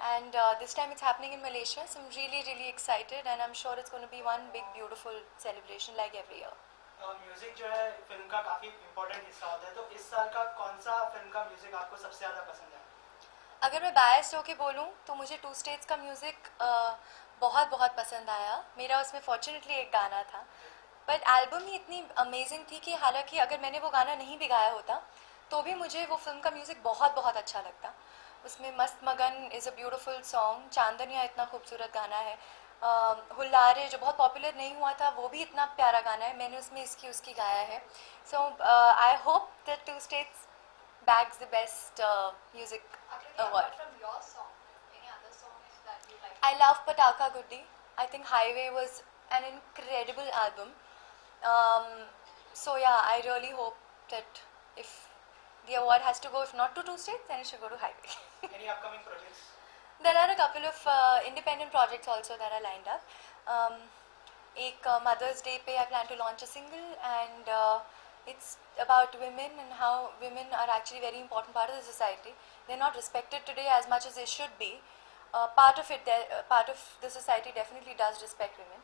and this time it's happening in Malaysia, so I am really excited and I am sure it's gonna be one big beautiful celebration like every year. Music जो है film का काफ़ी important हिस्सा होता है, तो इस साल का कौन सा फिल्म का म्यूजिक आपको सबसे ज़्यादा पसंद है? अगर मैं बायस्ड होके बोलूँ तो मुझे टू स्टेट्स का म्यूज़िक बहुत बहुत पसंद आया। मेरा उसमें फॉर्चुनेटली एक गाना था, बट एल्बम ही इतनी अमेजिंग थी कि हालांकि अगर मैंने वो गाना नहीं भी गाया होता तो भी मुझे वो फिल्म का म्यूज़िक बहुत बहुत अच्छा लगता। उसमें मस्त मगन इज़ अ ब्यूटीफुल सॉन्ग, चांदनिया इतना खूबसूरत गाना है, हुल्लारे जो बहुत पॉपुलर नहीं हुआ था वो भी इतना प्यारा गाना है, मैंने उसमें इसकी उसकी गाया है। So I hope that Two States bags the best music award. From your song, any other songs that you like? I love Pataka Guddi. I think Highway was an incredible album. So yeah, I really hope that if the award has to go, if not to two states, then it should go to Highway. Any upcoming projects? There are a couple of independent projects also that are lined up. एक Mother's Day पे I plan to launch a single, and it's about women and how women are actually very important part of the society. They're not respected today as much as they should be. Part of the society definitely does respect women.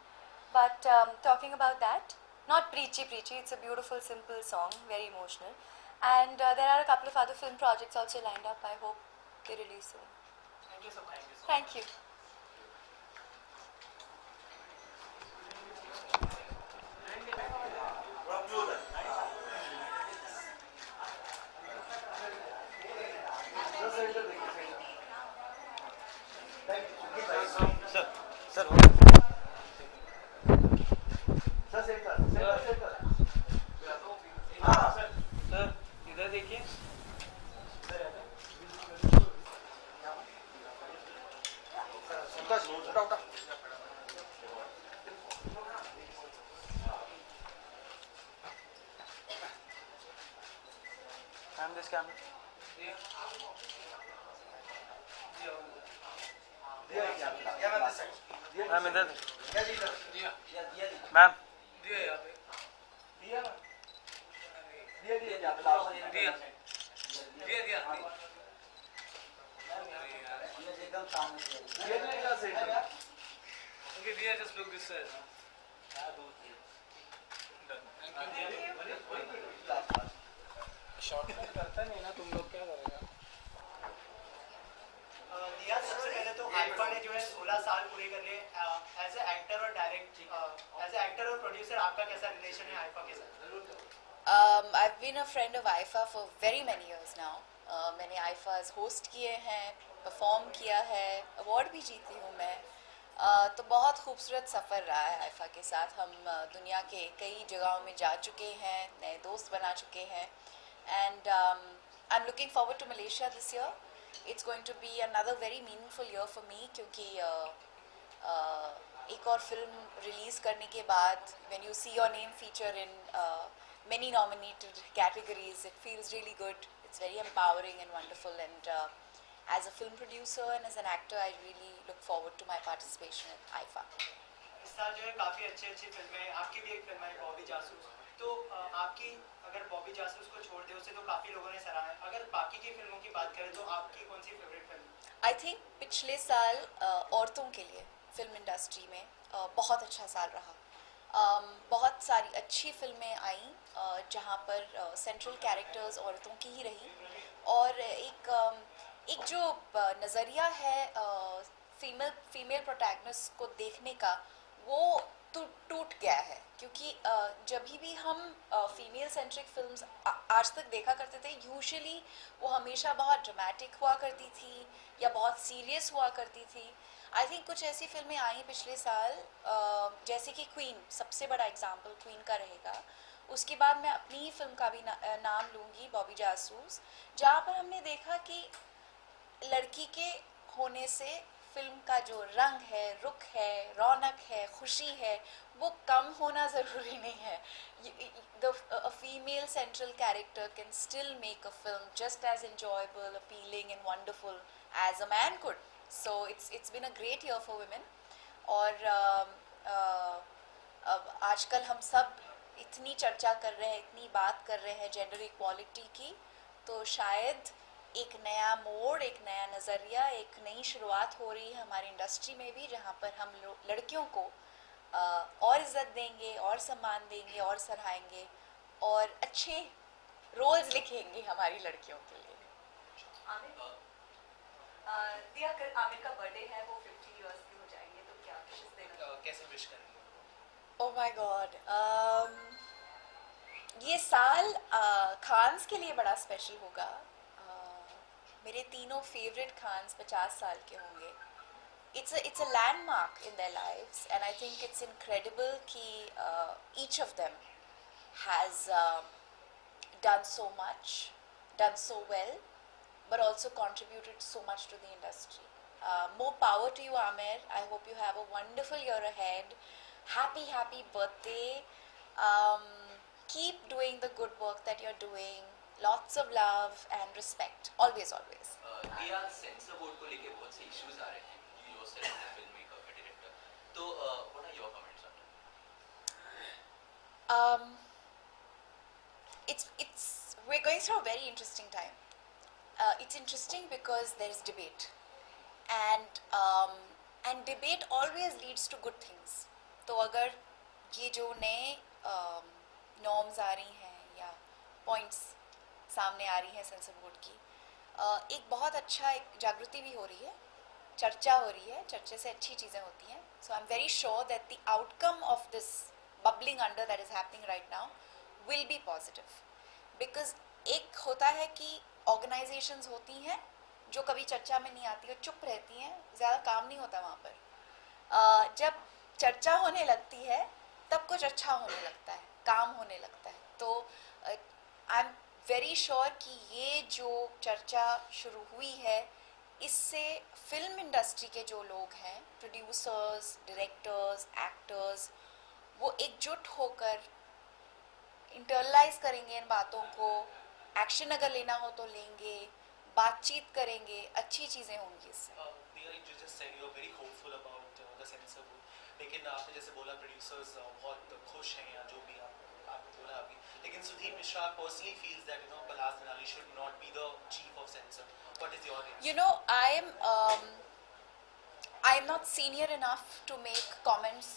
But talking about that, not preachy, it's a beautiful, simple song, very emotional. And there are a couple of other film projects also lined up. I hope they release soon. Thank you so much. Thank you. इधर देखिए। Ma'am this camera ma'am इधर ma'am just look this side. Short करता नहीं ना, तुम लोग क्या करेगा? दिया सबसे पहले चले तो आइफा ने जो है 16 साल पूरे कर लिए एज ए एक्टर और एज ए एक्टर और प्रोड्यूसर आपका कैसा रिलेशन है आइफा के साथ? I've been a friend of IIFA for very many years now. मैंने आइफाज होस्ट किए हैं, परफॉर्म किया है, अवार्ड भी जीती हूँ मैं. तो बहुत खूबसूरत सफ़र रहा है आइफा के साथ. हम दुनिया के कई जगहों में जा चुके हैं, नए दोस्त बना चुके हैं. And I am looking forward to Malaysia this year. It's going to be another very meaningful year for me क्योंकि एक और फिल्म रिलीज़ करने के बाद when you see your name feature in many nominated categories, it feels really good. It's very empowering and wonderful, and as a film producer and as an actor, I really look forward to my participation at IIFA. इस साल जो है काफ़ी अच्छी फिल्में, आपकी भी एक फिल्म है बॉबी जासूस. तो आपकी अगर बॉबी जासूस को छोड़ दे उसे तो काफ़ी लोगों ने सराहा है. अगर बाकी की फिल्मों की बात करें तो आपकी कौन सी फेवरेट फिल्म? आई थिंक पिछले साल औरतों के लिए फिल्म इंडस्ट्री में बहुत अच्छा साल रहा. बहुत सारी अच्छी फिल्में आई जहाँ पर सेंट्रल कैरेक्टर्स औरतों की ही रही, और एक जो नज़रिया है फीमेल प्रोटैगनिस्ट को देखने का, वो टूट गया है. क्योंकि जब भी हम फीमेल सेंट्रिक फिल्म्स आज तक देखा करते थे, यूजुअली वो हमेशा बहुत ड्रामेटिक हुआ करती थी या बहुत सीरियस हुआ करती थी. आई थिंक कुछ ऐसी फिल्में आई पिछले साल, जैसे कि क्वीन सबसे बड़ा एग्जाम्पल क्वीन का रहेगा. उसके बाद मैं अपनी ही फिल्म का भी नाम लूँगी, बॉबी जासूस, जहाँ पर हमने देखा कि लड़की के होने से फिल्म का जो रंग है, रुख है, रौनक है, खुशी है, वो कम होना ज़रूरी नहीं है. A female central character can still make a film just as enjoyable, appealing and wonderful as a man could. So it's been a great year for women. और आजकल हम सब इतनी चर्चा कर रहे हैं, इतनी बात कर रहे हैं जेंडर इक्वालिटी की, तो शायद एक नया मोड़, एक नया नज़रिया, एक नई शुरुआत हो रही है हमारी इंडस्ट्री में भी, जहाँ पर हम लड़कियों को और इज़्ज़त देंगे, और सम्मान देंगे, और सराहेंगे, और अच्छे रोल्स लिखेंगे हमारी लड़कियों के लिए. दिया कर आमिर का बर्थडे है, वो 50 इयर्स के हो जाएंगे, तो क्या विशेष देना? कैसे विश करेंगे? ओह माय गॉड, ये साल खान्स के लिए बड़ा स्पेशल होगा. मेरे तीनों फेवरेट खान्स 50 साल के होंगे. It's a landmark in their lives, and I think it's incredible कि each of them has done so much, done so well, but also contributed so much to the industry. More power to you, Amir. I hope you have a wonderful year ahead. Happy birthday. Keep doing the good work that you're doing. Lots of love and respect. Always. दिया sensor board को लेके बहुत से issues आ रहे हैं. You yourself as a filmmaker, a director. तो what are your comments on that? We're going through a very interesting time. It's interesting because there is debate, and debate always leads to good things. तो अगर ये जो नए norms आ रही हैं या points सामने आ रही हैं सेंसर बोर्ड की, एक बहुत अच्छा एक जागृति भी हो रही है, चर्चा हो रही है, चर्चे से अच्छी चीज़ें होती हैं. So I am very sure that the outcome of this bubbling under that is happening right now will be positive. Because एक होता है कि ऑर्गेनाइजेशंस होती हैं जो कभी चर्चा में नहीं आती और चुप रहती हैं, ज़्यादा काम नहीं होता वहाँ पर. जब चर्चा होने लगती है तब कुछ अच्छा होने लगता है, काम होने लगता है. तो आई एम वेरी श्योर कि ये जो चर्चा शुरू हुई है, इससे फिल्म इंडस्ट्री के जो लोग हैं, प्रोड्यूसर्स, डायरेक्टर्स, एक्टर्स, वो एकजुट होकर इंटरलाइज करेंगे इन बातों को. एक्शन अगर लेना हो तो लेंगे, बातचीत करेंगे, अच्छी चीज़ें होंगी इससे. You just said you are very hopeful about the censor board. लेकिन आपने जैसे बोला प्रोड्यूसर्स बहुत खुश हैं या जो भी आपने बोला अभी, लेकिन Sudhir Mishra personally feels that Palaz Denali should not be the chief of censor. What is your reaction? You know, I am not senior enough to make comments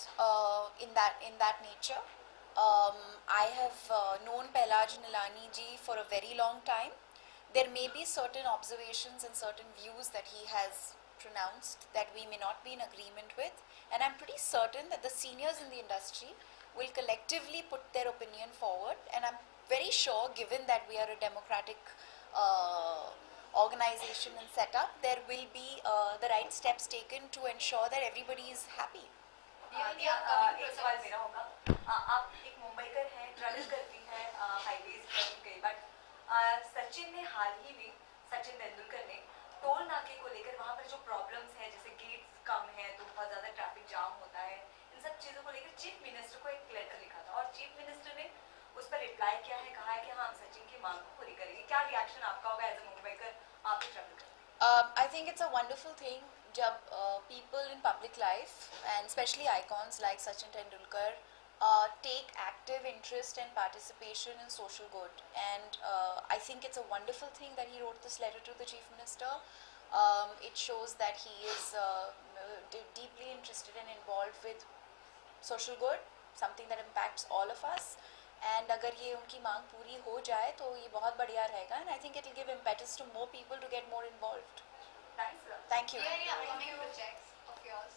in that nature. I have known Palaz Denali ji for a very long time. There may be certain observations and certain views that he has pronounced that we may not be in agreement with, and I'm pretty certain that the seniors in the industry will collectively put their opinion forward, and I'm very sure, given that we are a democratic organization and setup, there will be the right steps taken to ensure that everybody is happy. एक सवाल मेरा होगा आप एक मुंबईकर हैं travel करती हैं highways पर कई बार सचिन ने हाल ही में सचिन तेंदुलकर ने टोल नाके को लेकर वहाँ पर जो प्रॉब्लम्स हैं जैसे गेट्स कम है तो बहुत ज़्यादा ट्रैफिक जाम होता है इन सब चीज़ों को लेकर चीफ मिनिस्टर को एक लेटर लिखा था और चीफ मिनिस्टर ने उस पर रिप्लाई किया है कहा है कि हाँ हम सचिन की मांग को पूरी करेंगे क्या रिएक्शन आपका होगा एज ए मुंबईकर आप भी ट्रैवल करते हैं I think it's a wonderful thing जब people in public life and especially icons like Sachin Tendulkar take active interest and participation in social good, and I think it's a wonderful thing that he wrote this letter to the Chief Minister. It shows that he is deeply interested and involved with social good, something that impacts all of us. And अगर ये उनकी मांग पूरी हो जाए तो ये बहुत बढ़िया रहेगा, and I think it will give impetus to more people to get more involved. Thank you. Any upcoming projects of yours?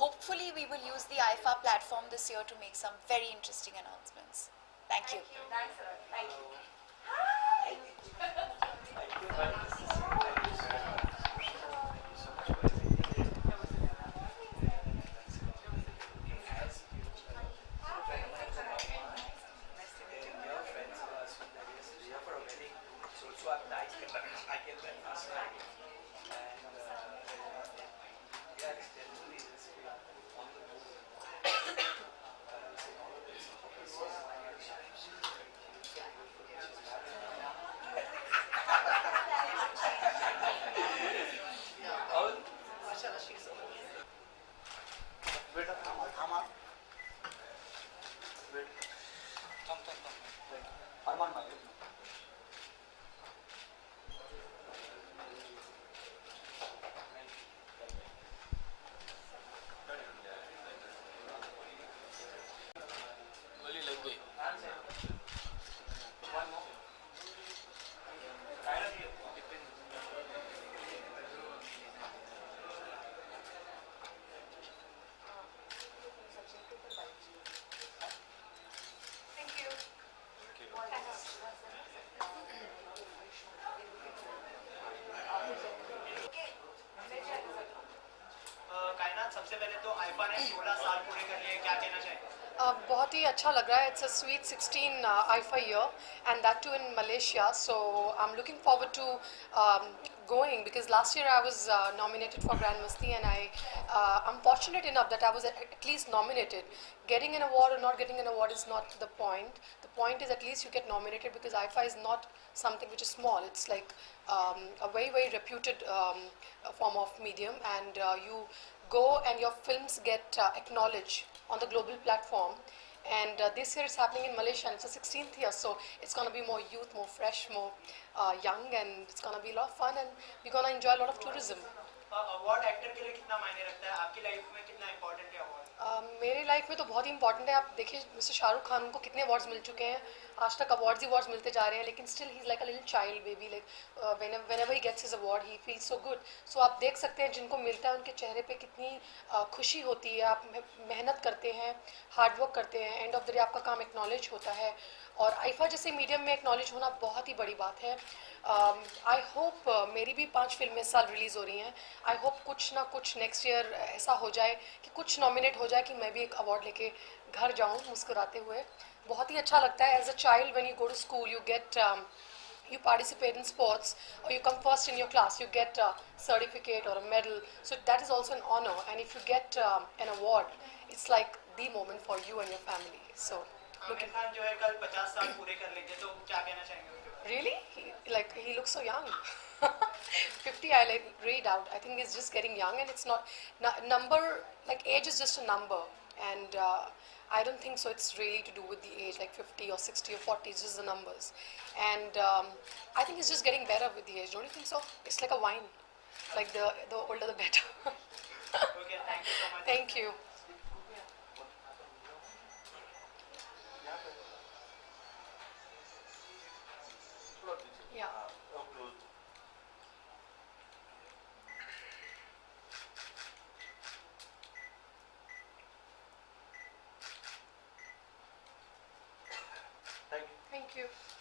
Hopefully we will use the IFA platform this year to make some very interesting announcements. Thank you. Thanks a lot. Thank you. सबसे पहले तो IIFA ने 16 साल पूरे कर लिए, क्या कहना चाहेंगे? बहुत ही अच्छा लग रहा है. It's a sweet 16 IFA year, and that too in Malaysia. So I'm looking forward to going, because last year I was nominated for Grand Masti, and I'm fortunate enough that I was at least nominated. Getting an award or not getting an award is not the point. The point is at least you get nominated, because IFA is not something which is small. It's like a very, very reputed form of medium, and you go and your films get acknowledged on the global platform. And this year it's happening in Malaysia, and it's the 16th year, so it's going to be more youth, more fresh, more young, and it's going to be a lot of fun, and we're going to enjoy a lot of tourism. Award actor के लिए कितना मायने रखता है, आपकी life में कितना important है अवार्ड? मेरी लाइफ में तो बहुत ही इंपॉर्टेंट है. आप देखिए मिस्टर शाहरुख खान को कितने अवार्ड्स मिल चुके हैं, आज तक अवार्ड्स ही अवार्ड्स मिलते जा रहे हैं, लेकिन still he is like a little child baby. Like whenever he gets his award he feels so good. So आप देख सकते हैं जिनको मिलता है उनके चेहरे पे कितनी खुशी होती है. आप मेहनत करते हैं, हार्ड वर्क करते हैं, एंड ऑफ द डे आपका काम एक्नॉलेज होता है, और आईफा जैसे मीडियम में एक्नॉलेज होना बहुत ही बड़ी बात है. आई होप मेरी भी 5 फिल्में इस साल रिलीज़ हो रही हैं. आई होप कुछ ना कुछ नेक्स्ट ईयर ऐसा हो जाए कि कुछ नॉमिनेट हो जाए कि मैं भी एक अवार्ड लेके घर जाऊँ मुस्कुराते हुए. बहुत ही अच्छा लगता है. As a child when you go to school you get you participate in sports or you come first in your class, you get a certificate or a medal, so that is also an honor, and if you get an award, it's like the moment for you and your family. So Aamir Khan जो है कल 50 साल पूरे कर लेंगे, तो क्या कहना चाहेंगे उसके बारे में? Really? He looks so young. 50, I read out. I think he's just getting young, and it's not number, like age is just a number, and I don't think so it's really to do with the age, like 50 or 60 or 40, it's just the numbers. And I think it's just getting better with the age, don't you think so? It's like a wine, like the older the better. Okay, thank you so much. Thank you. Yeah.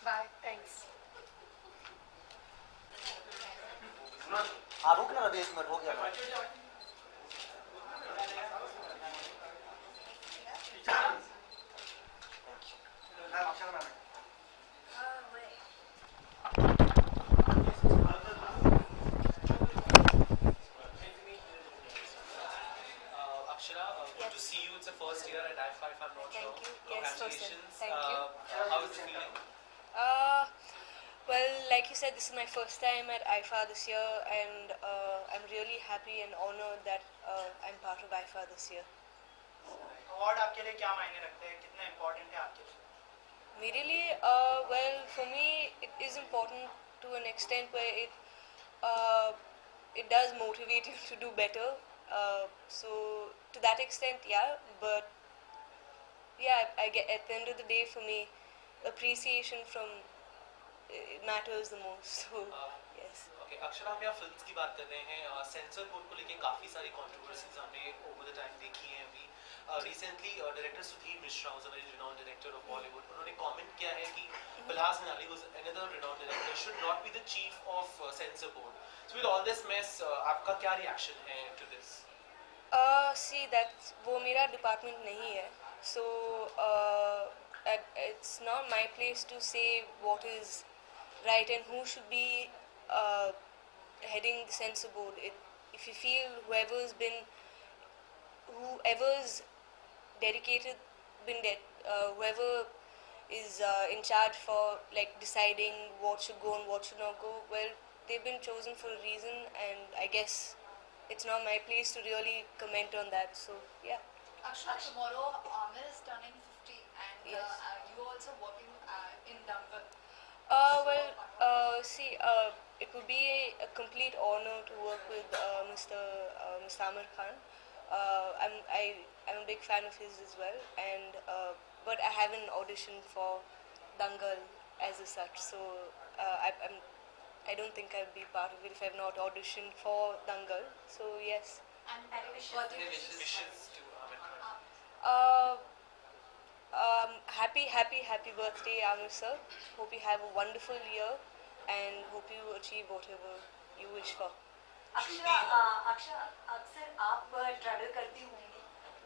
Bye thanks हाँ रुक ना अभी 1 minute हो गया Akshara, good to see you. It's the first year at IFA, if I'm not Thank wrong. you. Yes, Congratulations. Thank you. How is it feeling? Well, like you said, this is my first time at IFA this year, and I'm really happy and honored that I'm part of IFA this year. Award आपके लिए क्या मायने रखते हैं, कितना important है आपके लिए? मेरे लिए well, for me, it is important to an extent where it does motivate you to do better. So to that extent, yeah. But yeah, I get at the end of the day, for me, appreciation from it matters the most. So yes. Okay, Akshara, हम यहाँ films की बात कर रहे हैं. Sensor board को लेके काफ़ी सारी कंट्रोवर्सीज हमने ओवर द टाइम देखी हैं अभी. Recently director Sudhir Mishra, who's a very renowned director of Bollywood, उन्होंने कमेंट किया है कि Bilaz Nali, who's another renowned director, should not be the chief of censor board. So with all this mess, आपका क्या reaction है to this? See, that वो मेरा department नहीं है. So it's not my place to say what is right and who should be heading the censor board. If you feel whoever's dedicated, whoever is in charge for like deciding what should go and what should not go, well, they've been chosen for a reason, and I guess it's not my place to really comment on that. So yeah. Akshara, tomorrow Amir is turning 50 and Yes. you also working in Dangal. See, it would be a complete honor to work with Mr. Amir Khan. I'm a big fan of his as well, and but I haven't auditioned for Dangal as such, so I don't think I'll be part of it if I've not auditioned for Dangal. So yes. And what do you Wishes to Amir Khan. Happy birthday, Amir sir. Hope you have a wonderful year and hope you achieve whatever you wish for. Akshara अक्सर आप travel करती होंगी,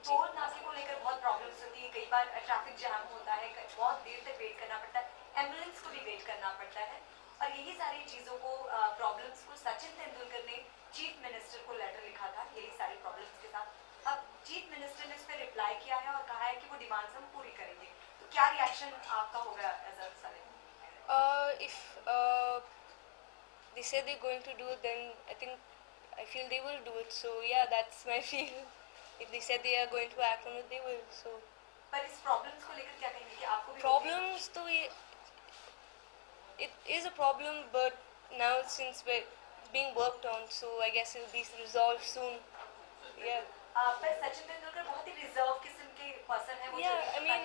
toll नाके को लेकर बहुत problems होती है. कई बार ट्रैफिक जैम होता है, बहुत देर तक वेट करना पड़ता है, एम्बुलेंस को भी वेट करना पड़ता है, और यही सारी चीज़ों को प्रॉब्लम्स को सचिन तेंदुलकर ने चीफ मिनिस्टर को लेटर लिखा था यही सारी प्रॉब्लम्स के साथ. अब चीफ मिनिस्टर ने इस पर रिप्लाई किया है और कहा है कि वो डिमांड्स हम पूरी करेंगे. तो क्या रिएक्शन आपका होगा as a sir? If they said they're going to do it, then I feel they will do it. So yeah, that's my feel. If they said they are going to act on it, they will. So. पर इस problems को लेकर क्या कहेंगे कि आपको भी Problems, तो it is a problem, but now since it's being worked on, so I guess it will be resolved soon. Yeah. पर सचिन तेंदुलकर बहुत ही रिजर्व किस्म के पर्सन है. Yeah, I mean,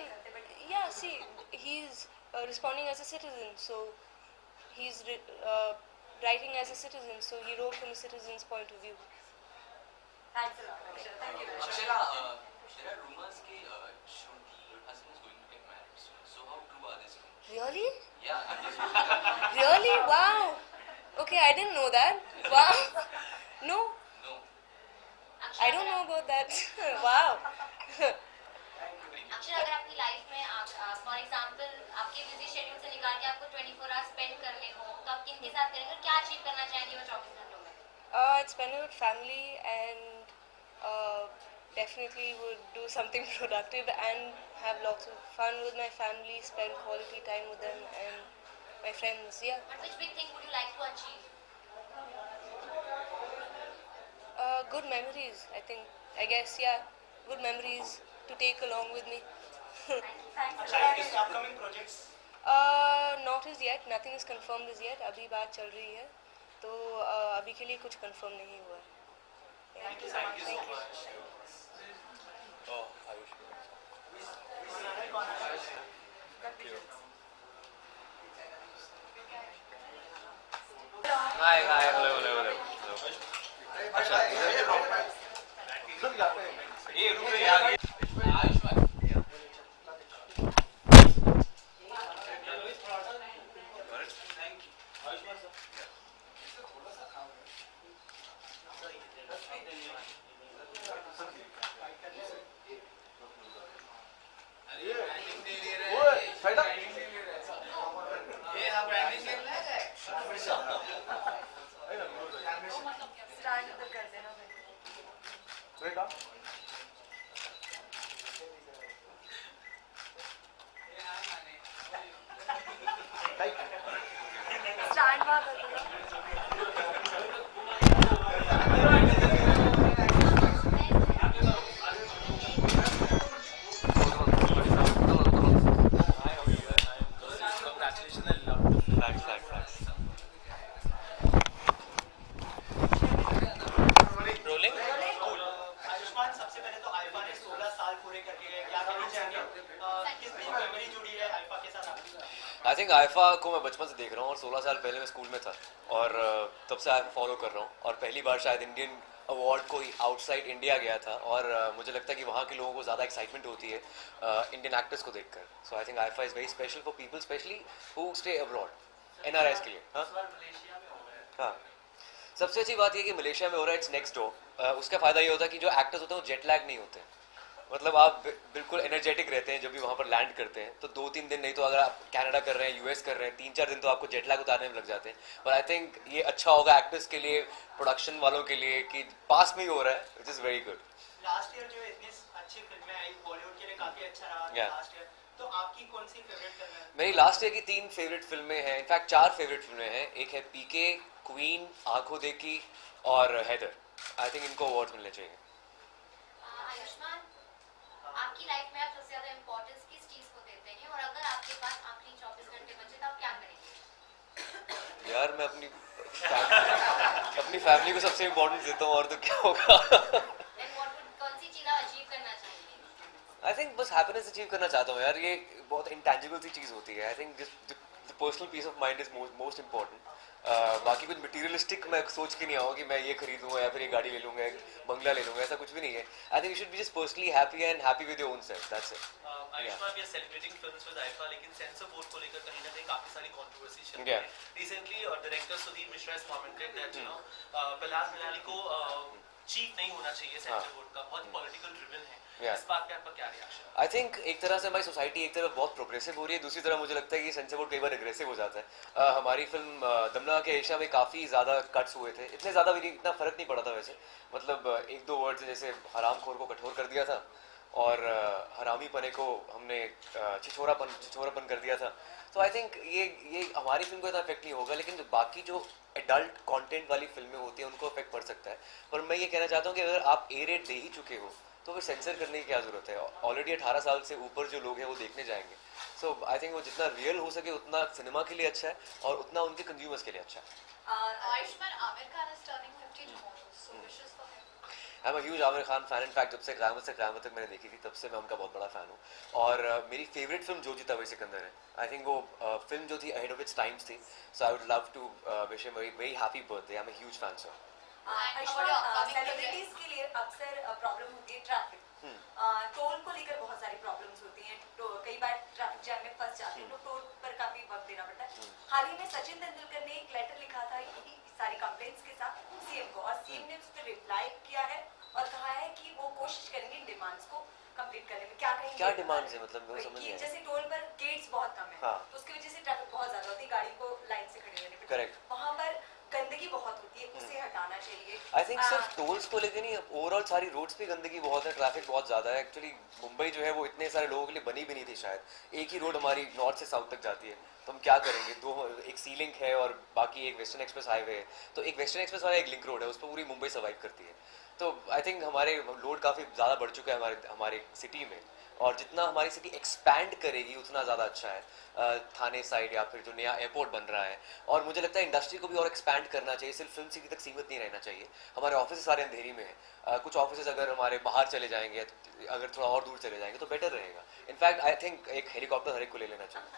yeah. See, he's responding as a citizen, so he's writing as a citizen, so he wrote from a citizen's point of view. Thanks a lot. Thank you. Akshara, there are rumors that Shruti Hassan is going to get married soon. So how true are these rumors? Really? Yeah. Really? Wow. Okay, I didn't know that. Wow. No. No. I don't know about that. Wow. अक्षर, अगर आपकी life में for example आपके busy schedule से निकाल के आपको 24 hours spend करने हो, तो आप किनके साथ करेंगे और क्या अचीव करना चाहेंगे वो 24 घंटों में? I'd spend it with family and definitely would do something productive and have lots of fun with my family, spend quality time with them and my friends. Yeah. But which big thing would you like to achieve? Good memories, I think. I guess, yeah. Good memories to take along with me. Thanks. Upcoming projects? Not as yet. Nothing is confirmed as yet. अभी बात चल रही है, तो अभी के लिए कुछ confirm नहीं हुआ है. Thank you so much. Oh, Ayush. Hi, hello. ये रुक रहे यार. आयुष्मान. स्टैंड उधर कर देना फिर। स्टैंड वहाँ कर देना। Congratulations, I love the film. Thanks. Rolling? Ayushman, सबसे पहले तो आइफा ने 16 साल पूरे करके गए, क्या कहना चाहेंगे? कितनी मेमोरी जुड़ी है आइफा के साथ आपकी? आई थिंक आइफा को मैं बचपन से देख रहा हूँ और 16 साल पहले मैं स्कूल में था और तब से आइफा फॉलो कर रहा हूँ और पहली बार शायद इंडियन अवार्ड कोई आउटसाइड इंडिया गया था और मुझे लगता है कि वहाँ के लोगों को ज़्यादा एक्साइटमेंट होती है इंडियन एक्टर्स को देखकर. So I think IIFA is very special for people specially who stay abroad NRIs के लिए. हाँ, सबसे अच्छी बात ये कि मलेशिया में हो रहा है, इट्स नेक्स्ट डोर. उसका फ़ायदा ये होता है कि जो एक्टर्स होते हैं वो जेट लैग नहीं होते, मतलब आप बिल्कुल एनर्जेटिक रहते हैं जब भी वहाँ पर लैंड करते हैं. तो 2-3 दिन नहीं तो अगर आप कनाडा कर रहे हैं, US कर रहे हैं, 3-4 दिन तो आपको जेट लैग उतारने में लग जाते हैं. पर आई थिंक ये अच्छा होगा एक्टर्स के लिए, प्रोडक्शन वालों के लिए कि पास में ही हो रहा है, which is very good. Last year जो इतनी अच्छी फिल्में आई बॉलीवुड के लिए काफी अच्छा रहा लास्ट ईयर, तो आपकी कौन सी फेवरेट फिल्म है? मेरी लास्ट ईयर की 3 फेवरेट फिल्में हैं, इनफैक्ट 4 फेवरेट फिल्में हैं. एक है PK, क्वीन, आंखों देखी और हैदर. आई थिंक इनको अवार्ड मिलने चाहिए. आयुष्मान, आपकी लाइफ में आप सबसे ज्यादा इम्पोर्टेंस किस चीज को देते हैं और अगर आपके पास आखिरी 24 घंटे बचे तो आप क्या करेंगे? यार मैं अपनी फैमिली को सबसे इम्पोर्टेंस देता हूँ और तो क्या होगा. कौन सी चीज आप अचीव करना चाहेंगे? आई थिंक बस हैप्पीनेस अचीव करना चाहता हूँ यार. ये बहुत इंटेंजिबल सी चीज़ होती है. I think the personal peace of mind is most important. बाकी कुछ मटीरियलिस्टिक मैं सोच के नहीं आऊँ कि मैं ये खरीदूंगा या फिर ये गाड़ी ले लूँगा, एक बंगला ले लूँगा, ऐसा कुछ भी नहीं है. I think you should be just personally happy and happy with your own self. That's it. Ayushmann, we are celebrating films with IIFA, लेकिन सेंसर बोर्ड को लेकर कहीं ना कहीं काफी सारी कंट्रोवर्सी चल रही है. Recently director Sudhir Mishra has commented that Prahlad निराली को चीफ नहीं होना चाहिए सेंसर बोर्ड का, बहुत पॉलिटिकल ड्रिवन है. इस बात पे आपका क्या रिएक्शन? आई थिंक एक तरह से हमारी सोसाइटी एक तरफ बहुत प्रोग्रेसिव हो रही है, दूसरी तरफ मुझे लगता है कि सेंसर बोर्ड कई बार एग्रेसिव हो जाता है. हमारी फिल्म दमना के एशिया में काफ़ी ज़्यादा कट्स हुए थे. इतने ज़्यादा भी इतना फ़र्क नहीं पड़ा था वैसे, मतलब 1-2 वर्ड जैसे हरामखोर को कठोर कर दिया था और हरामी पने को हमने छिछोरापन कर दिया था. तो आई थिंक ये हमारी फिल्म को इतना इफेक्ट नहीं होगा, लेकिन जो बाकी जो एडल्ट कंटेंट वाली फिल्में होती हैं उनको इफेक्ट पड़ सकता है. पर मैं ये कहना चाहता हूँ कि अगर आप A रेट दे ही चुके हो तो फिर सेंसर करने की क्या ज़रूरत है. ऑलरेडी 18 साल से ऊपर जो लोग हैं वो देखने जाएंगे. सो आई थिंक वो जितना रियल हो सके उतना सिनेमा के लिए अच्छा है और उतना उनके कंज्यूमर्स के लिए अच्छा है. Ayushmann, Amir Khan is turning 50 tomorrow, so wishes for him. I am a huge Aamir Khan fan. In fact जब से क़यामत तक मैंने देखी थी तब से मैं उनका बहुत बड़ा फ़ैन हूँ. और मेरी फेवरेट फिल्म जो जीता वही सिकंदर है. आई थिंक वो फिल्म जो थी अहेड ऑफ इट्स टाइम्स थी. So I would love to wish him a very happy birthday. I am a huge fan sir. Celebrities के लिए अक्सर प्रॉब्लम होती है ट्रैफिक. टोल को लेकर बहुत सारी प्रॉब्लम्स होती हैं. तो कई बार ट्रैफिक जैम में फंस जाते हैं तो टोल पर काफी वक्त देना पड़ता है. हाल ही में सचिन तेंदुलकर ने एक लेटर लिखा था यही सारी कंप्लेंट्स के साथ CM को, और CM ने उस पर रिप्लाई किया है और कहा है कि वो कोशिश करेंगे इन डिमांड्स को कंप्लीट करने में. क्या कहेंगे? क्या डिमांड्स है मतलब मुझे समझ नहीं आया. जैसे टोल पर गेट्स बहुत कम है तो उसकी वजह से ट्रैफिक बहुत ज्यादा होती है, गाड़ी को लाइन से खड़ी रहनी पड़ती है. वहाँ पर गंदगी बहुत होती है, उसे हटाना चाहिए. आई थिंक सिर्फ टोल्स को लेकर नहीं, ओवरऑल सारी रोड्स पे गंदगी बहुत है, ट्रैफिक बहुत ज़्यादा है. एक्चुअली मुंबई जो है वो इतने सारे लोगों के लिए बनी भी नहीं थी शायद. एक ही रोड हमारी नॉर्थ से साउथ तक जाती है, तो हम क्या करेंगे. एक सी लिंक है और बाकी एक वेस्टर्न एक्सप्रेस हाईवे है. तो एक वेस्टर्न एक्सप्रेस वाला एक लिंक रोड है, उस पर पूरी मुंबई सर्वाइव करती है. तो आई थिंक हमारे लोड काफ़ी ज़्यादा बढ़ चुका है हमारे सिटी में, और जितना हमारी सिटी एक्सपैंड करेगी उतना ज़्यादा अच्छा है. थाने साइड या फिर जो नया एयरपोर्ट बन रहा है, और मुझे लगता है इंडस्ट्री को भी और एक्सपैंड करना चाहिए, सिर्फ फिल्म सिटी तक सीमित नहीं रहना चाहिए. हमारे ऑफिस सारे अंधेरी में हैं. कुछ ऑफिस अगर हमारे बाहर चले जाएंगे, अगर थोड़ा और दूर चले जाएंगे तो बेटर रहेगा. इनफैक्ट आई थिंक एक हेलीकॉप्टर हर एक को ले लेना चाहिए.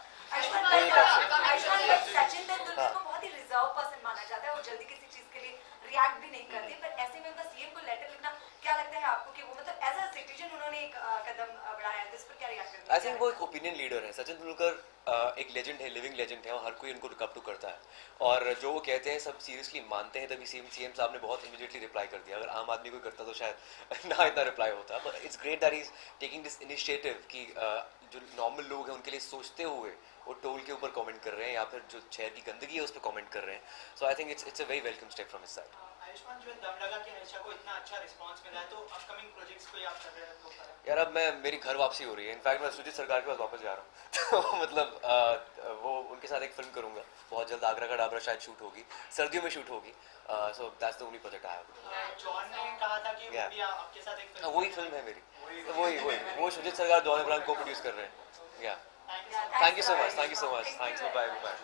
सचिन तेंदुलकर को बहुत ही रिजर्व पर्सन माना जाता है, वो जल्दी किसी चीज के लिए रिएक्ट भी नहीं करते. पर ऐसे में अगर CM को लेटर लिखना क्या लगता है आपको कि वो मतलब एज अ सिटीजन उन्होंने एक कदम बढ़ाया है, तो इस पर क्या रिएक्ट करेंगे? आई थिंक वो एक ओपिनियन लीडर है। सचिन तेंदुलकर एक लेजेंड है, लिविंग लेजेंड है, और हर कोई उनको लुक अप टू करता है, और जो वो कहते हैं सब सीरियसली मानते हैं। तभी सीएम साहब ने बहुत इमीडिएटली रिप्लाई कर दिया। अगर आम आदमी कोई करता तो शायद ना इतना रिप्लाई होता। But it's great that is taking this initiative कि जो नॉर्मल लोग हैं उनके लिए सोचते हुए वो टोल के ऊपर कमेंट कर रहे हैं, या फिर जो शहर की गंदगी है उस पर कमेंट कर रहे हैं। So I think it's a very welcome step from his side. Ayushmann, जो दम लगा कि आयशा को इतना अच्छा रिस्पांस मिला है, तो अपकमिंग प्रोजेक्ट्स को आप कर रहे हैं तो यार अब मेरी घर वापसी हो रही है। इनफैक्ट मैं सुजीत सरकार के पास वापस जा रहा हूँ तो मतलब वो उनके साथ एक फिल्म करूँगा बहुत जल्द। आगरा का डाबरा शायद शूट होगी, सर्दियों में शूट होगी। So that's the only project I have. John ने कहा था कि वो भी आपके साथ एक फिल्म, वही फिल्म है मेरी, वही वो सुजीत सरकार जॉन अब्राहम को प्रोड्यूस कर रहे हैं। या thank you so much, thank you so much, thanks, bye bye.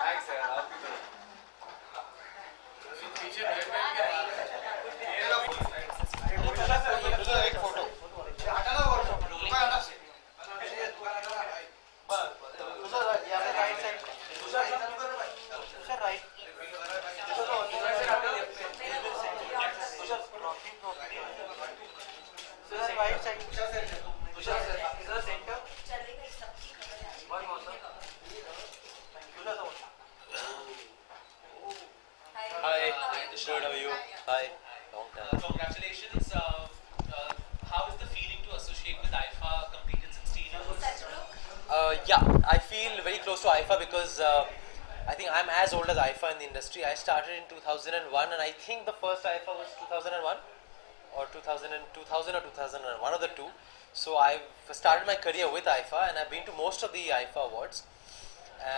Thanks यार, आप भी एक photo Hi, Tushar, how are you? Hi, long time. Congratulations. How is the feeling to associate with IFA, completed 16 years? Yeah, I feel very close to IFA because I think I'm as old as IFA in the industry. I started in 2001, and I think the first IFA was 2001 or 2000 or 2001, one of the two. So I've started my career with IFA, and I've been to most of the IFA awards.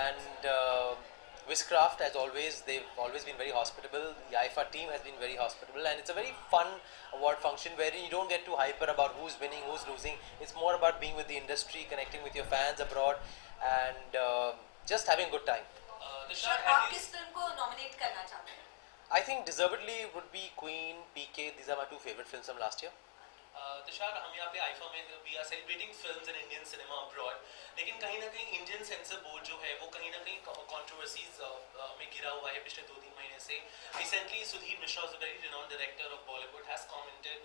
And Wishcraft, as always, they've always been very hospitable. The IFA team has been very hospitable, and it's a very fun award function where you don't get too hyper about who's winning, who's losing. It's more about being with the industry, connecting with your fans abroad, and just having a good time. आप किस film को nominate करना चाहते हैं? I think deservedly would be Queen, PK. These are my two favorite films from last year. Tushar, हम यहाँ पे IIFA में we are celebrating films in Indian cinema abroad, लेकिन कहीं ना कहीं इंडियन सेंसर बोर्ड जो है वो कहीं ना कहीं कंट्रोवर्सीज में घिरा हुआ है पिछले 2-3 महीने से. Recently Sudhir Mishra, a very renowned director of Bollywood, has commented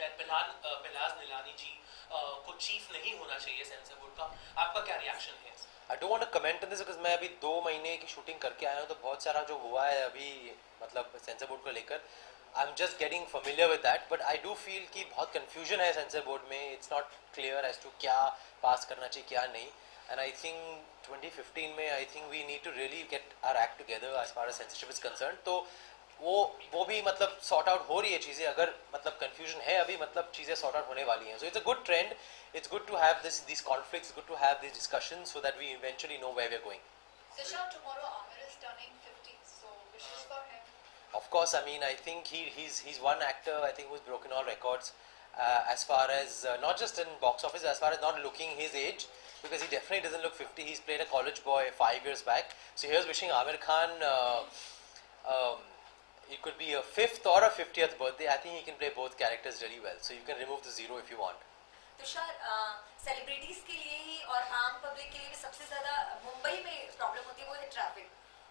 that Pahlaj Nihalani ji को चीफ नहीं होना चाहिए सेंसर बोर्ड का. आपका क्या रिएक्शन है? I don't want to comment on this because मैं अभी 2 महीने की शूटिंग करके आया हूँ, तो बहुत सारा जो हुआ है अभी मतलब सेंसर बोर्ड को लेकर, I'm just getting familiar with that, but I do feel कि बहुत confusion है सेंसर बोर्ड में. It's not clear as to क्या पास करना चाहिए क्या नहीं. And I think 2015 में I think we need to really get our act together as far as censorship is concerned. तो वो भी मतलब sort out हो रही है चीज़ें. अगर मतलब confusion है अभी, मतलब चीज़ें sort out होने वाली हैं. So it's a good trend. It's good to have these conflicts. It's good to have these discussions so that we eventually know where we're going. Tushar, tomorrow Amir is turning 50, so wishes for him. Of course, I mean, I think he's one actor I think who's broken all records as far as not just in box office, as far as not looking his age, because he definitely doesn't look 50. He's played a college boy 5 years back. So here's wishing Amir Khan it could be a 5th or a 50th birthday. I think he can play both characters really well. So you can remove the 0 if you want. Tushar, celebrities के लिए ही और आम public के लिए भी सबसे ज़्यादा मुंबई में प्रॉब्लम होती है वो है ट्रैफिक,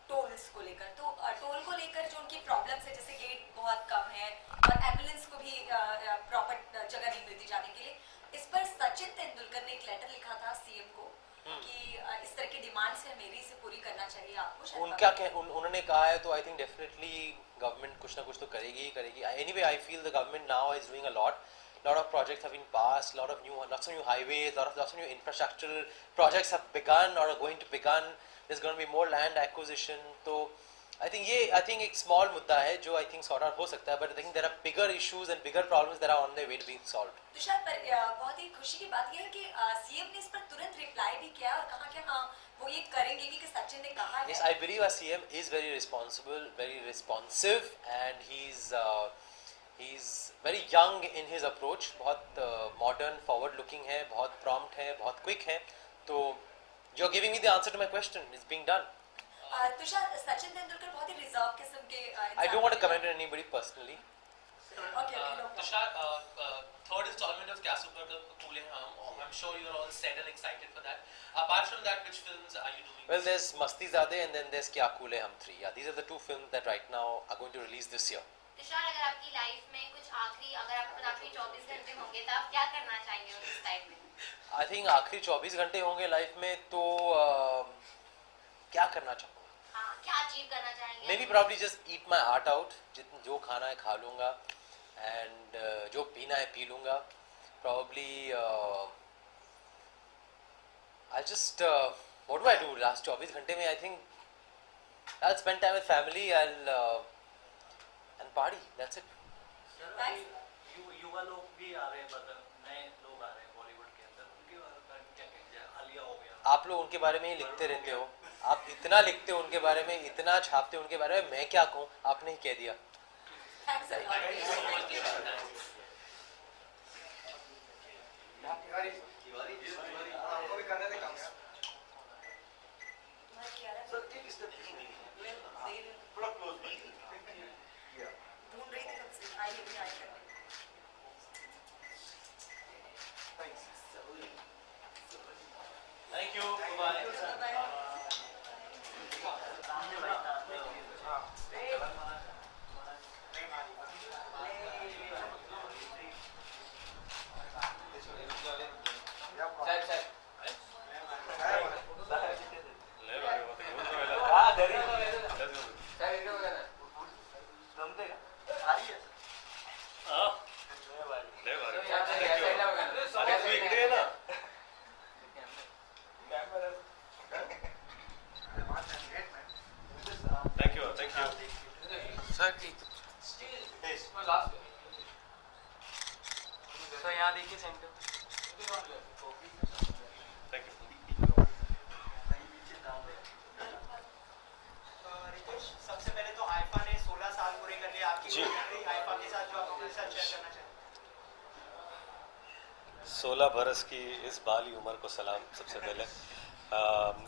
टोल्स को लेकर. तो टोल को लेकर जो उनकी प्रॉब्लम्स है, जैसे गेट बहुत कम है और एम्बुलेंस को भी प्रॉपर जगह नहीं मिलती जाने के लिए, इस पर सचिन तेंदुलकर ने एक लेटर लिखा था सीएम को कि इस तरह की डिमांड्स है मेरी, इसे पूरी करना चाहिए आपको. उनका उन्होंने कहा है, तो आई थिंक डेफिनेटली गवर्नमेंट कुछ ना कुछ तो करेगी ही करेगी. Anyway I feel the government now is doing a lot of projects have been passed, lots of new highways, lots of new infrastructural projects have begun or are going to begin. There's going to be more land acquisition. So I think एक small मुद्दा है जो I think sort out हो सकता है, but I think there are bigger issues and bigger problems that are on their way to being solved. Tushar, पर बहुत ही खुशी की बात यह है कि सीएम ने इस पर तुरंत रिप्लाई भी किया और कहा कि हाँ वो ये करेंगे क्योंकि सचिन ने कहा है. Yes, I believe our CM is very responsible, very responsive, and he's very young in his approach. बहुत modern, forward looking है, बहुत prompt है, बहुत quick है. तो you're giving me the answer to my question. It's being done. Tushar, Sachin Tendulkar बहुत ही reserve किस्म के I don't want to comment on anybody personally. Okay, no. Tushar, third installment of Kya Super Cool Hai Hum. I'm sure you're all set and excited for that. Apart from that, which films are you doing? Well, there's Masti Zade and then there's Kya Cool Hai Hum 3. Yeah, these are the 2 films that right now are going to release this year. Tushar, अगर आपकी life में कुछ आखिरी, अगर आपके पास आखिरी 24 घंटे होंगे तो आप क्या करना चाहेंगे उस टाइम में? आई थिंक आखिरी 24 घंटे होंगे लाइफ में तो क्या करना चाहूँगा? हाँ, क्या अचीव करना चाहेंगे? May be probably just eat my heart out. जो खाना है खा लूँगा एंड जो पीना है पी लूँगा. Probably I just what do I do last 24 घंटे में? I think I'll spend time with family. I'll and party. That's it. युवा लोग भी आ रहे हैं, मतलब नए लोग आ रहे हैं बॉलीवुड के अंदर, उनके बारे में क्या कहेंगे? आलिया हो गया. आप लोग उनके बारे में ही लिखते रहते हो. आप इतना लिखते हो उनके बारे में, इतना छापते हो उनके बारे में. मैं क्या कहूँ, आपने ही कह दिया. Thank you. Bye. Thank you. Sir ठीक. तो यहाँ देखिए सेंटर. Thank you. रितेश, सबसे पहले तो आईफा ने 16 साल पूरे कर लिए. आपकी जी. आईफा के साथ जो आप अपने साथ शेयर करना चाहें? 16 बरस की इस बाली उम्र को सलाम सबसे पहले.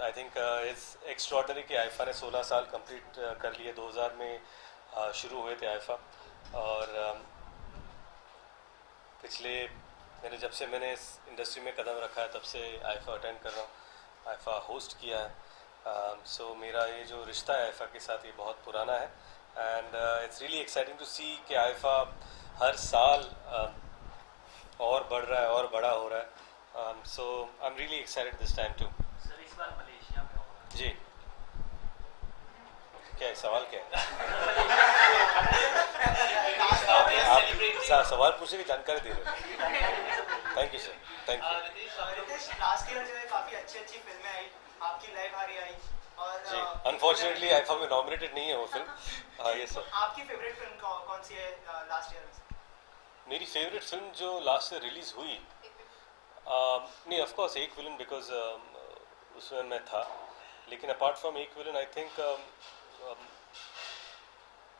आई थिंक इट्स एक्स्ट्रॉर्डनरी कि आईफा ने 16 साल कंप्लीट कर लिए. 2000 में शुरू हुए थे आईफा, और पिछले जब से मैंने इस इंडस्ट्री में कदम रखा है तब से आईफा अटेंड कर रहा हूँ, आईफा होस्ट किया है. सो मेरा ये जो रिश्ता है आईफा के साथ ये बहुत पुराना है, and it's really exciting to see कि आईफा हर साल और बढ़ रहा है और बड़ा हो रहा है. So I am really excited this time too. Sir इस बार मलेशिया में होगा. जी, क्या है सवाल, क्या है? आप सवाल पूछने की जानकारी दे रहे हैं. Thank you sir, thank you. Riteish, last year जो है काफी अच्छी फिल्में आई, आपकी लाइव हारी आई, और जी, अनफॉर्चुनेटली आईफा में नॉमिनेटेड नहीं है वो फिल्म. ये सर. आपकी फेवरेट फिल्म कौन सी है लास्ट ईयर में? मेरी फेवरेट फिल्म जो लास्ट से रिलीज हुई, नहीं ऑफ कोर्स एक विलन, बिकॉज उसमें मैं था, लेकिन अपार्ट फ्रॉम एक villain I think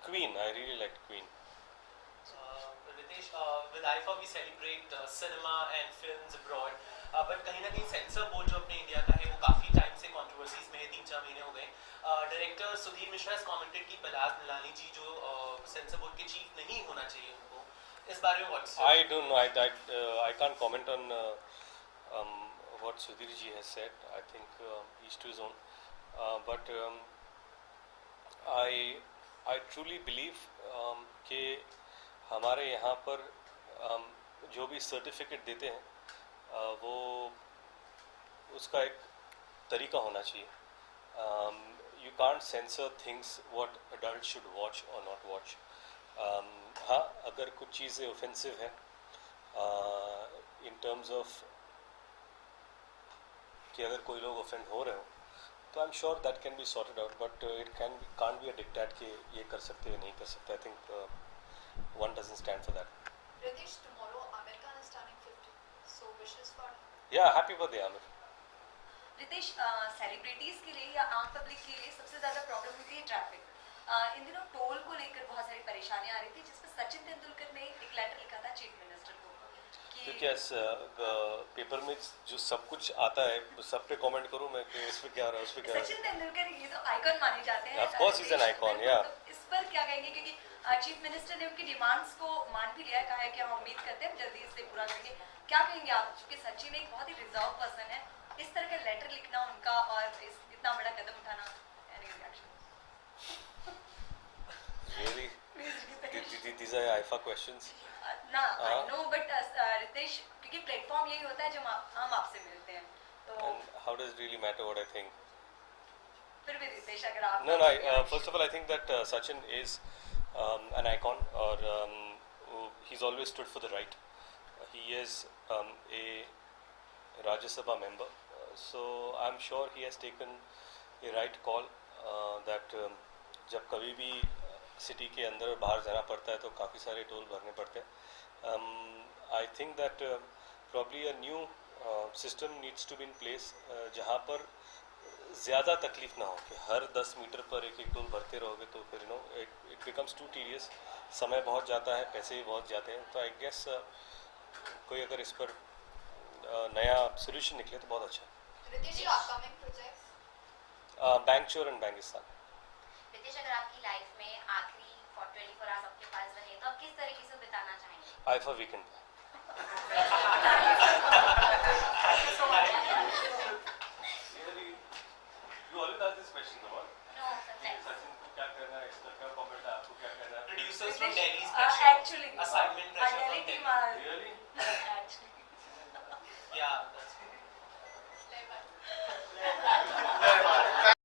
queen. I really like queen. Ritesh, with IFA we celebrate cinema and films abroad, but कहीं ना कहीं सेंसर बोर्ड जो अपने इंडिया का है वो काफ़ी टाइम से कंट्रोवर्सीज में है. 3-4 महीने हो गए. Director Sudhir Mishra has commented कि पलाश निलानी जी जो सेंसर बोर्ड के चीफ नहीं होना चाहिए, उनको इस बारे में what's I don't know. I can't comment on what Sudhir ji has said. I think each to his own. But I truly believe कि हमारे यहाँ पर जो भी सर्टिफिकेट देते हैं वो उसका एक तरीका होना चाहिए. You can't censor things what adults should watch or not watch. हाँ, अगर कुछ चीज़ें ऑफेंसिव हैं इन टर्म्स ऑफ कि अगर कोई लोग ऑफेंड हो रहे हो तो I am sure that can be sorted out, but it can't be a dictate कि ये कर सकते हैं नहीं कर सकते. I think one doesn't stand for that. Ritesh, tomorrow Amir Khan is turning 50. So wishes for him. या happy birthday Aamir. Riteish, celebrities के लिए या आम पब्लिक के लिए सबसे ज्यादा प्रॉब्लम होती है ट्रैफिक. इन दिनों टोल को लेकर बहुत सारी परेशानियां आ रही थी, जिसमें सचिन तेंदुलकर ने एक लेटर लिखा था चीफ मिनिस्टर को क्योंकि पेपर में जो सब कुछ आता है सब पे कमेंट करूं मैं कि इस पे क्या आ रहा है उस पे क्या आ रहा सचिन तेंदुलकर ये तो आइकॉन माने जाते हैं. Of course is an icon. या इस पर क्या कहेंगे, क्योंकि चीफ मिनिस्टर ने उनकी डिमांड्स को मान भी लिया है, कहा है कि हम उम्मीद करते हैं जल्दी इससे पूरा करेंगे. क्या कहेंगे आप, क्योंकि सचिन एक बहुत ही रिजर्व पर्सन है, इस तरह का लेटर लिखना उनका और इतना बड़ा कदम उठाना, any reaction? Really IFA questions. ना I know but रितेश क्योंकि प्लेटफॉर्म यही होता है जो हम आपसे मिलते हैं तो And how does it really matter what I think? फिर भी रितेश अगर आप No, first of all, I think that Sachin is an icon, or he's always stood for the right. He is a Rajya Sabha member, so I'm sure he has taken a right call that जब कभी भी city के अंदर और बाहर जाना पड़ता है तो काफ़ी सारे टोल भरने पड़ते हैं. I think that probably a new system needs to be in place जहाँ पर ज़्यादा तकलीफ ना हो कि हर 10 मीटर पर एक टोल भरते रहोगे तो फिर इट बिकम्स टू टीडियस, समय बहुत जाता है, पैसे भी बहुत जाते हैं. तो आई गेस कोई अगर इस पर नया सोल्यूशन निकले तो बहुत अच्छा है. Riteish your upcoming projects Bank Chor and Bankistan. Riteish अगर आपकी लाइफ में आखिरी 24 आवर्स आपके पास बने तो आप किस तरीके से बिताना चाहेंगे? IFA weekend. You always ask this question, no? No, sometimes. Sachin को क्या करना है, इसका क्या कमेंट है, आपको क्या करना है? Producers from Delhi special actually assignment pressure Delhi from team Delhi.